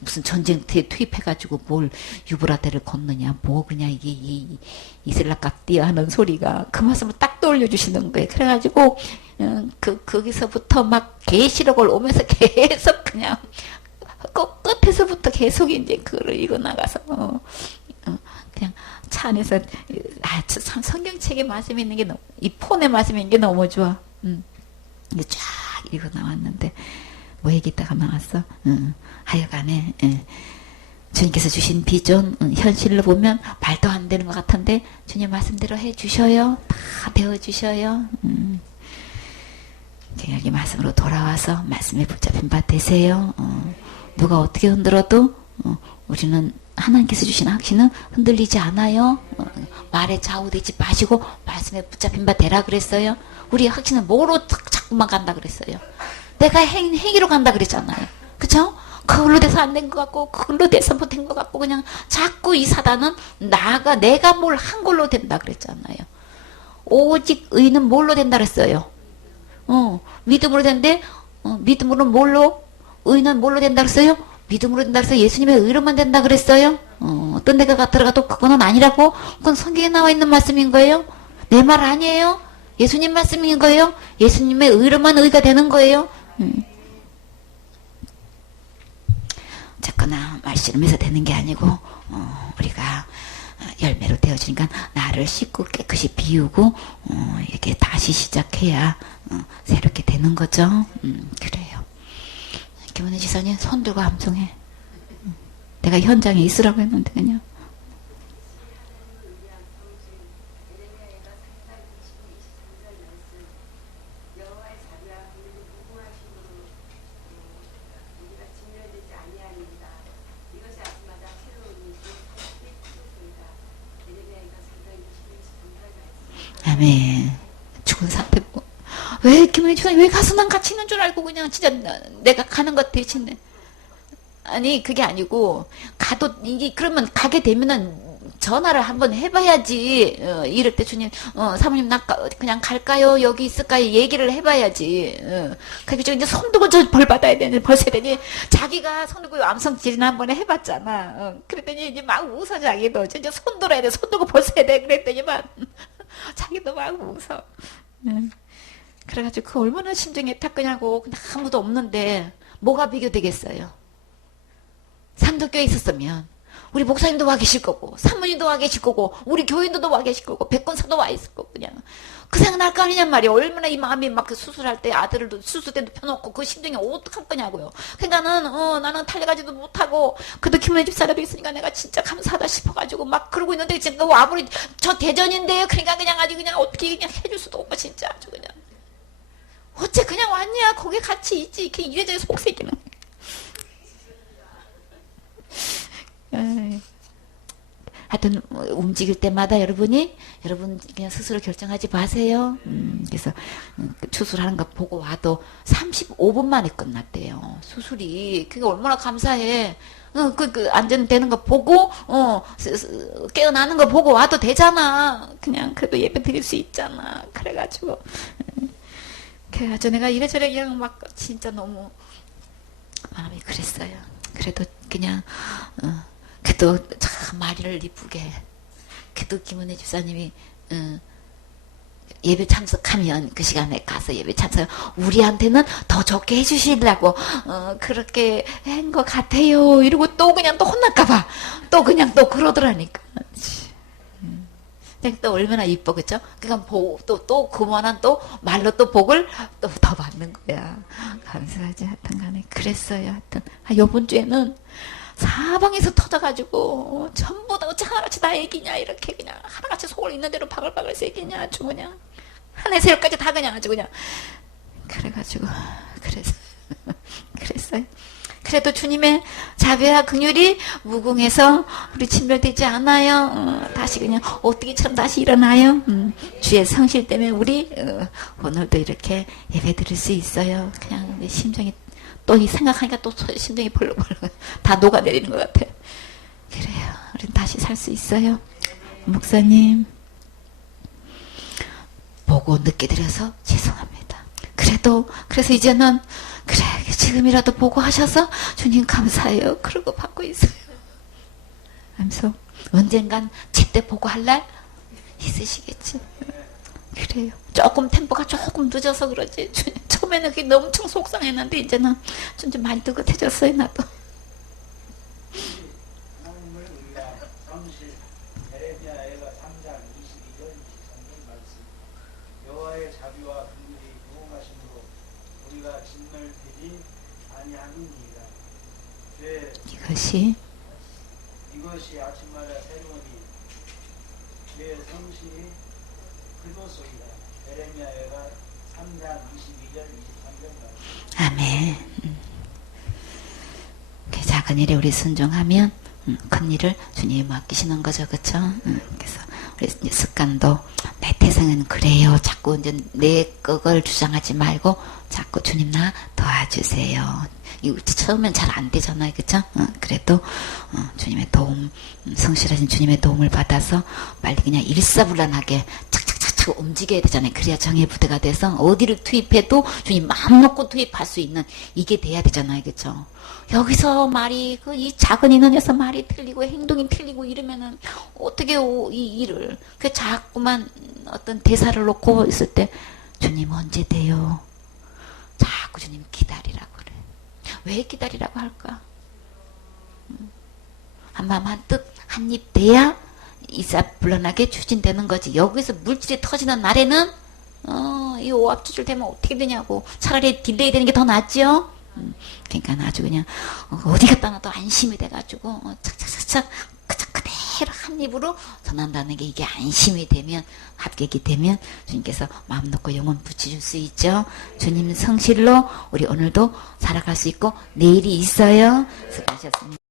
무슨 전쟁터에 투입해가지고 뭘 유브라데를 걷느냐 뭐 그냥 이게 이슬라카띠아 하는 소리가 그 말씀을 딱 떠올려 주시는 거예요. 그래가지고 거기서부터 막 계시록을 오면서 계속 그냥 끝에서부터 계속 이제 그걸 읽어 나가서 그냥 차 안에서 참 성경책에 말씀이 있는 게 너무 이 폰에 말씀이 있는 게 너무 좋아. 이제 쫙 읽어 나왔는데 뭐 얘기했다가 나왔어. 하여간에 주님께서 주신 비전 현실로 보면 말도 안 되는 것 같은데 주님 말씀대로 해 주셔요. 다 배워 주셔요. 여기 말씀으로 돌아와서 말씀에 붙잡힌 바 되세요. 누가 어떻게 흔들어도 우리는 하나님께서 주신 확신은 흔들리지 않아요. 말에 좌우되지 마시고 말씀에 붙잡힌 바 되라 그랬어요. 우리 확신은 뭐로 자꾸만 간다 그랬어요. 내가 행위로 간다 그랬잖아요. 그쵸? 그걸로 돼서 안 된 것 같고 그걸로 돼서 못 된 것 같고 그냥 자꾸 이 사단은 내가 뭘 한 걸로 된다 그랬잖아요. 오직 의는 뭘로 된다 그랬어요. 믿음으로 된대. 믿음으로 뭘로? 의는 뭘로 된다 그랬어요? 믿음으로 된다 그랬어요. 예수님의 의로만 된다 그랬어요. 어떤 데가 들어가도 그거는 아니라고. 그건 성경에 나와 있는 말씀인 거예요. 내 말 아니에요. 예수님 말씀인 거예요. 예수님의 의로만 의가 되는 거예요. 어쨌거나 말씨름해서 되는 게 아니고 우리가 열매로 되어지니까 나를 씻고 깨끗이 비우고 이렇게 다시 시작해야 새롭게 되는 거죠. 그래요. 김은혜 지사님 손 들고 암송해. 내가 현장에 있으라고 했는데 그냥. 아멘. 죽은 상태 보고 왜 김은혜 지사님 왜 가서난 같이 있는 줄 알고 그냥 진짜 내가 가는 것 대신에 아니 그게 아니고 가도 이게 그러면 가게 되면은 전화를 한번 해봐야지. 이럴 때 주님 사모님 나 그냥 갈까요 여기 있을까요 얘기를 해봐야지. 그래서 이제 손 들고 저 벌 받아야 되는데 벌써 되니 자기가 손 들고 암성 지난번에 해봤잖아. 그랬더니 이제 막 웃어 자기도 이제 손 들어야 돼 손 들고 벌써 해야 돼 그랬더니만 자기도 막 웃어. 그래가지고 그 얼마나 심정이 탁하냐고 아무도 없는데 뭐가 비교되겠어요. 상도교에 있었으면 우리 목사님도 와 계실 거고 사모님도 와 계실 거고 우리 교인들도 와 계실 거고 백권사도 와 있을 거고 그냥 그 생각 날 거 아니냔 말이야. 얼마나 이 마음이 막 그 수술할 때 아들을 수술대도 펴놓고 그 심정이 어떡할 거냐고요. 그러니까는 나는 달려가지도 못하고 그래도 김은혜 집사라도 있으니까 내가 진짜 감사하다 싶어가지고 막 그러고 있는데 지금 와버리 저 대전인데요. 그러니까 그냥 아주 그냥 어떻게 그냥 해줄 수도 없고 진짜 아주 그냥 어째 그냥 왔냐 거기 같이 있지 이렇게 이래저래 속색이는. 하여튼 움직일 때마다 여러분 그냥 스스로 결정하지 마세요. 그래서 수술하는 거 보고 와도 35분 만에 끝났대요. 수술이 그게 얼마나 감사해. 그 안전되는 거 보고 깨어나는 거 보고 와도 되잖아. 그냥 그래도 예배 드릴 수 있잖아. 그래가지고 내가 이래저래 그냥 막 진짜 너무 마음이 그랬어요. 그래도 그냥 그래도 참 말을 이쁘게 그래도 김은혜 집사님이 예배 참석하면 그 시간에 가서 예배 참석 우리한테는 더 좋게 해주시려고 그렇게 한 것 같아요. 이러고 또 그냥 또 혼날까봐 또 그냥 또 그러더라니까. 또 얼마나 이뻐, 그죠? 그러니까 또 그만한 또 말로 또 복을 또 더 받는 거야. 감사하지, 하여튼 간에. 그랬어요, 하여튼. 요번 주에는 사방에서 터져가지고, 전부 다 어찌 하나같이 다 애기냐, 이렇게 그냥 하나같이 속을 있는 대로 바글바글 새기냐, 아주 그냥. 하늘 새벽까지 다 그냥 아주 그냥. 그래가지고, 그랬어요. 그래도 주님의 자비와 긍휼이 무궁해서 우리 침멸되지 않아요. 다시 그냥 오뜨기처럼 다시 일어나요. 주의 성실 때문에 우리 오늘도 이렇게 예배 드릴 수 있어요. 그냥 내 심정이 또 이 생각하니까 또 심정이 벌렁벌렁 다 녹아내리는 것 같아요. 그래요. 우린 다시 살 수 있어요. 목사님 보고 늦게 드려서 죄송합니다. 그래서 이제는 그래 지금이라도 보고 하셔서 주님 감사해요. 그러고 받고 있어요. 하면서 언젠간 제때 보고 할 날 있으시겠지. 그래요. 조금 템포가 조금 늦어서 그러지. 처음에는 그게 엄청 속상했는데 이제는 좀 많이 뜨뜻해졌어요. 나도. 하나님을 우리가 성실 에레미야가 3장 22절 23절 말씀 여호와의 자비와 긍휼이 무궁하심으로 우리가 진멸되지 아니하느니라. 이것이 아침마다 새로우니 주의 성실이 그도소이다. 에레미야가 3장 22절 23절 말씀. 아멘. 그 작은 일에 우리 순종하면 큰 일을 주님이 맡기시는 거죠, 그렇죠? 그래서 우리 이제 습관도 내 태생은 그래요. 자꾸 이제 내 것을 주장하지 말고 자꾸 주님 나 도와주세요. 이거 처음엔 잘 안 되잖아요, 그렇죠? 그래도 주님의 도움, 성실하신 주님의 도움을 받아서 빨리 그냥 일사불란하게 착착착착 움직여야 되잖아요. 그래야 정의 부대가 돼서 어디를 투입해도 주님 마음 놓고 투입할 수 있는 이게 돼야 되잖아요, 그렇죠? 여기서 말이 이 작은 인원에서 말이 틀리고 행동이 틀리고 이러면은 어떻게 이 일을 그 자꾸만 어떤 대사를 놓고 있을 때 주님 언제 돼요? 자꾸 주님 기다리라고 그래. 왜 기다리라고 할까? 한마음 한뜻 한입 돼야 일사불란하게 추진되는 거지. 여기서 물질이 터지는 날에는 이 오합지졸 되면 어떻게 되냐고. 차라리 딜레이 되는 게 더 낫지요. 그러니까 아주 그냥 어디 갔다 놔도 안심이 돼가지고 착착착착 그대로 한 입으로 전한다는 게 이게 안심이 되면 합격이 되면 주님께서 마음 놓고 영혼 붙여줄 수 있죠. 주님 성실로 우리 오늘도 살아갈 수 있고 내일이 있어요. 수고하셨습니다.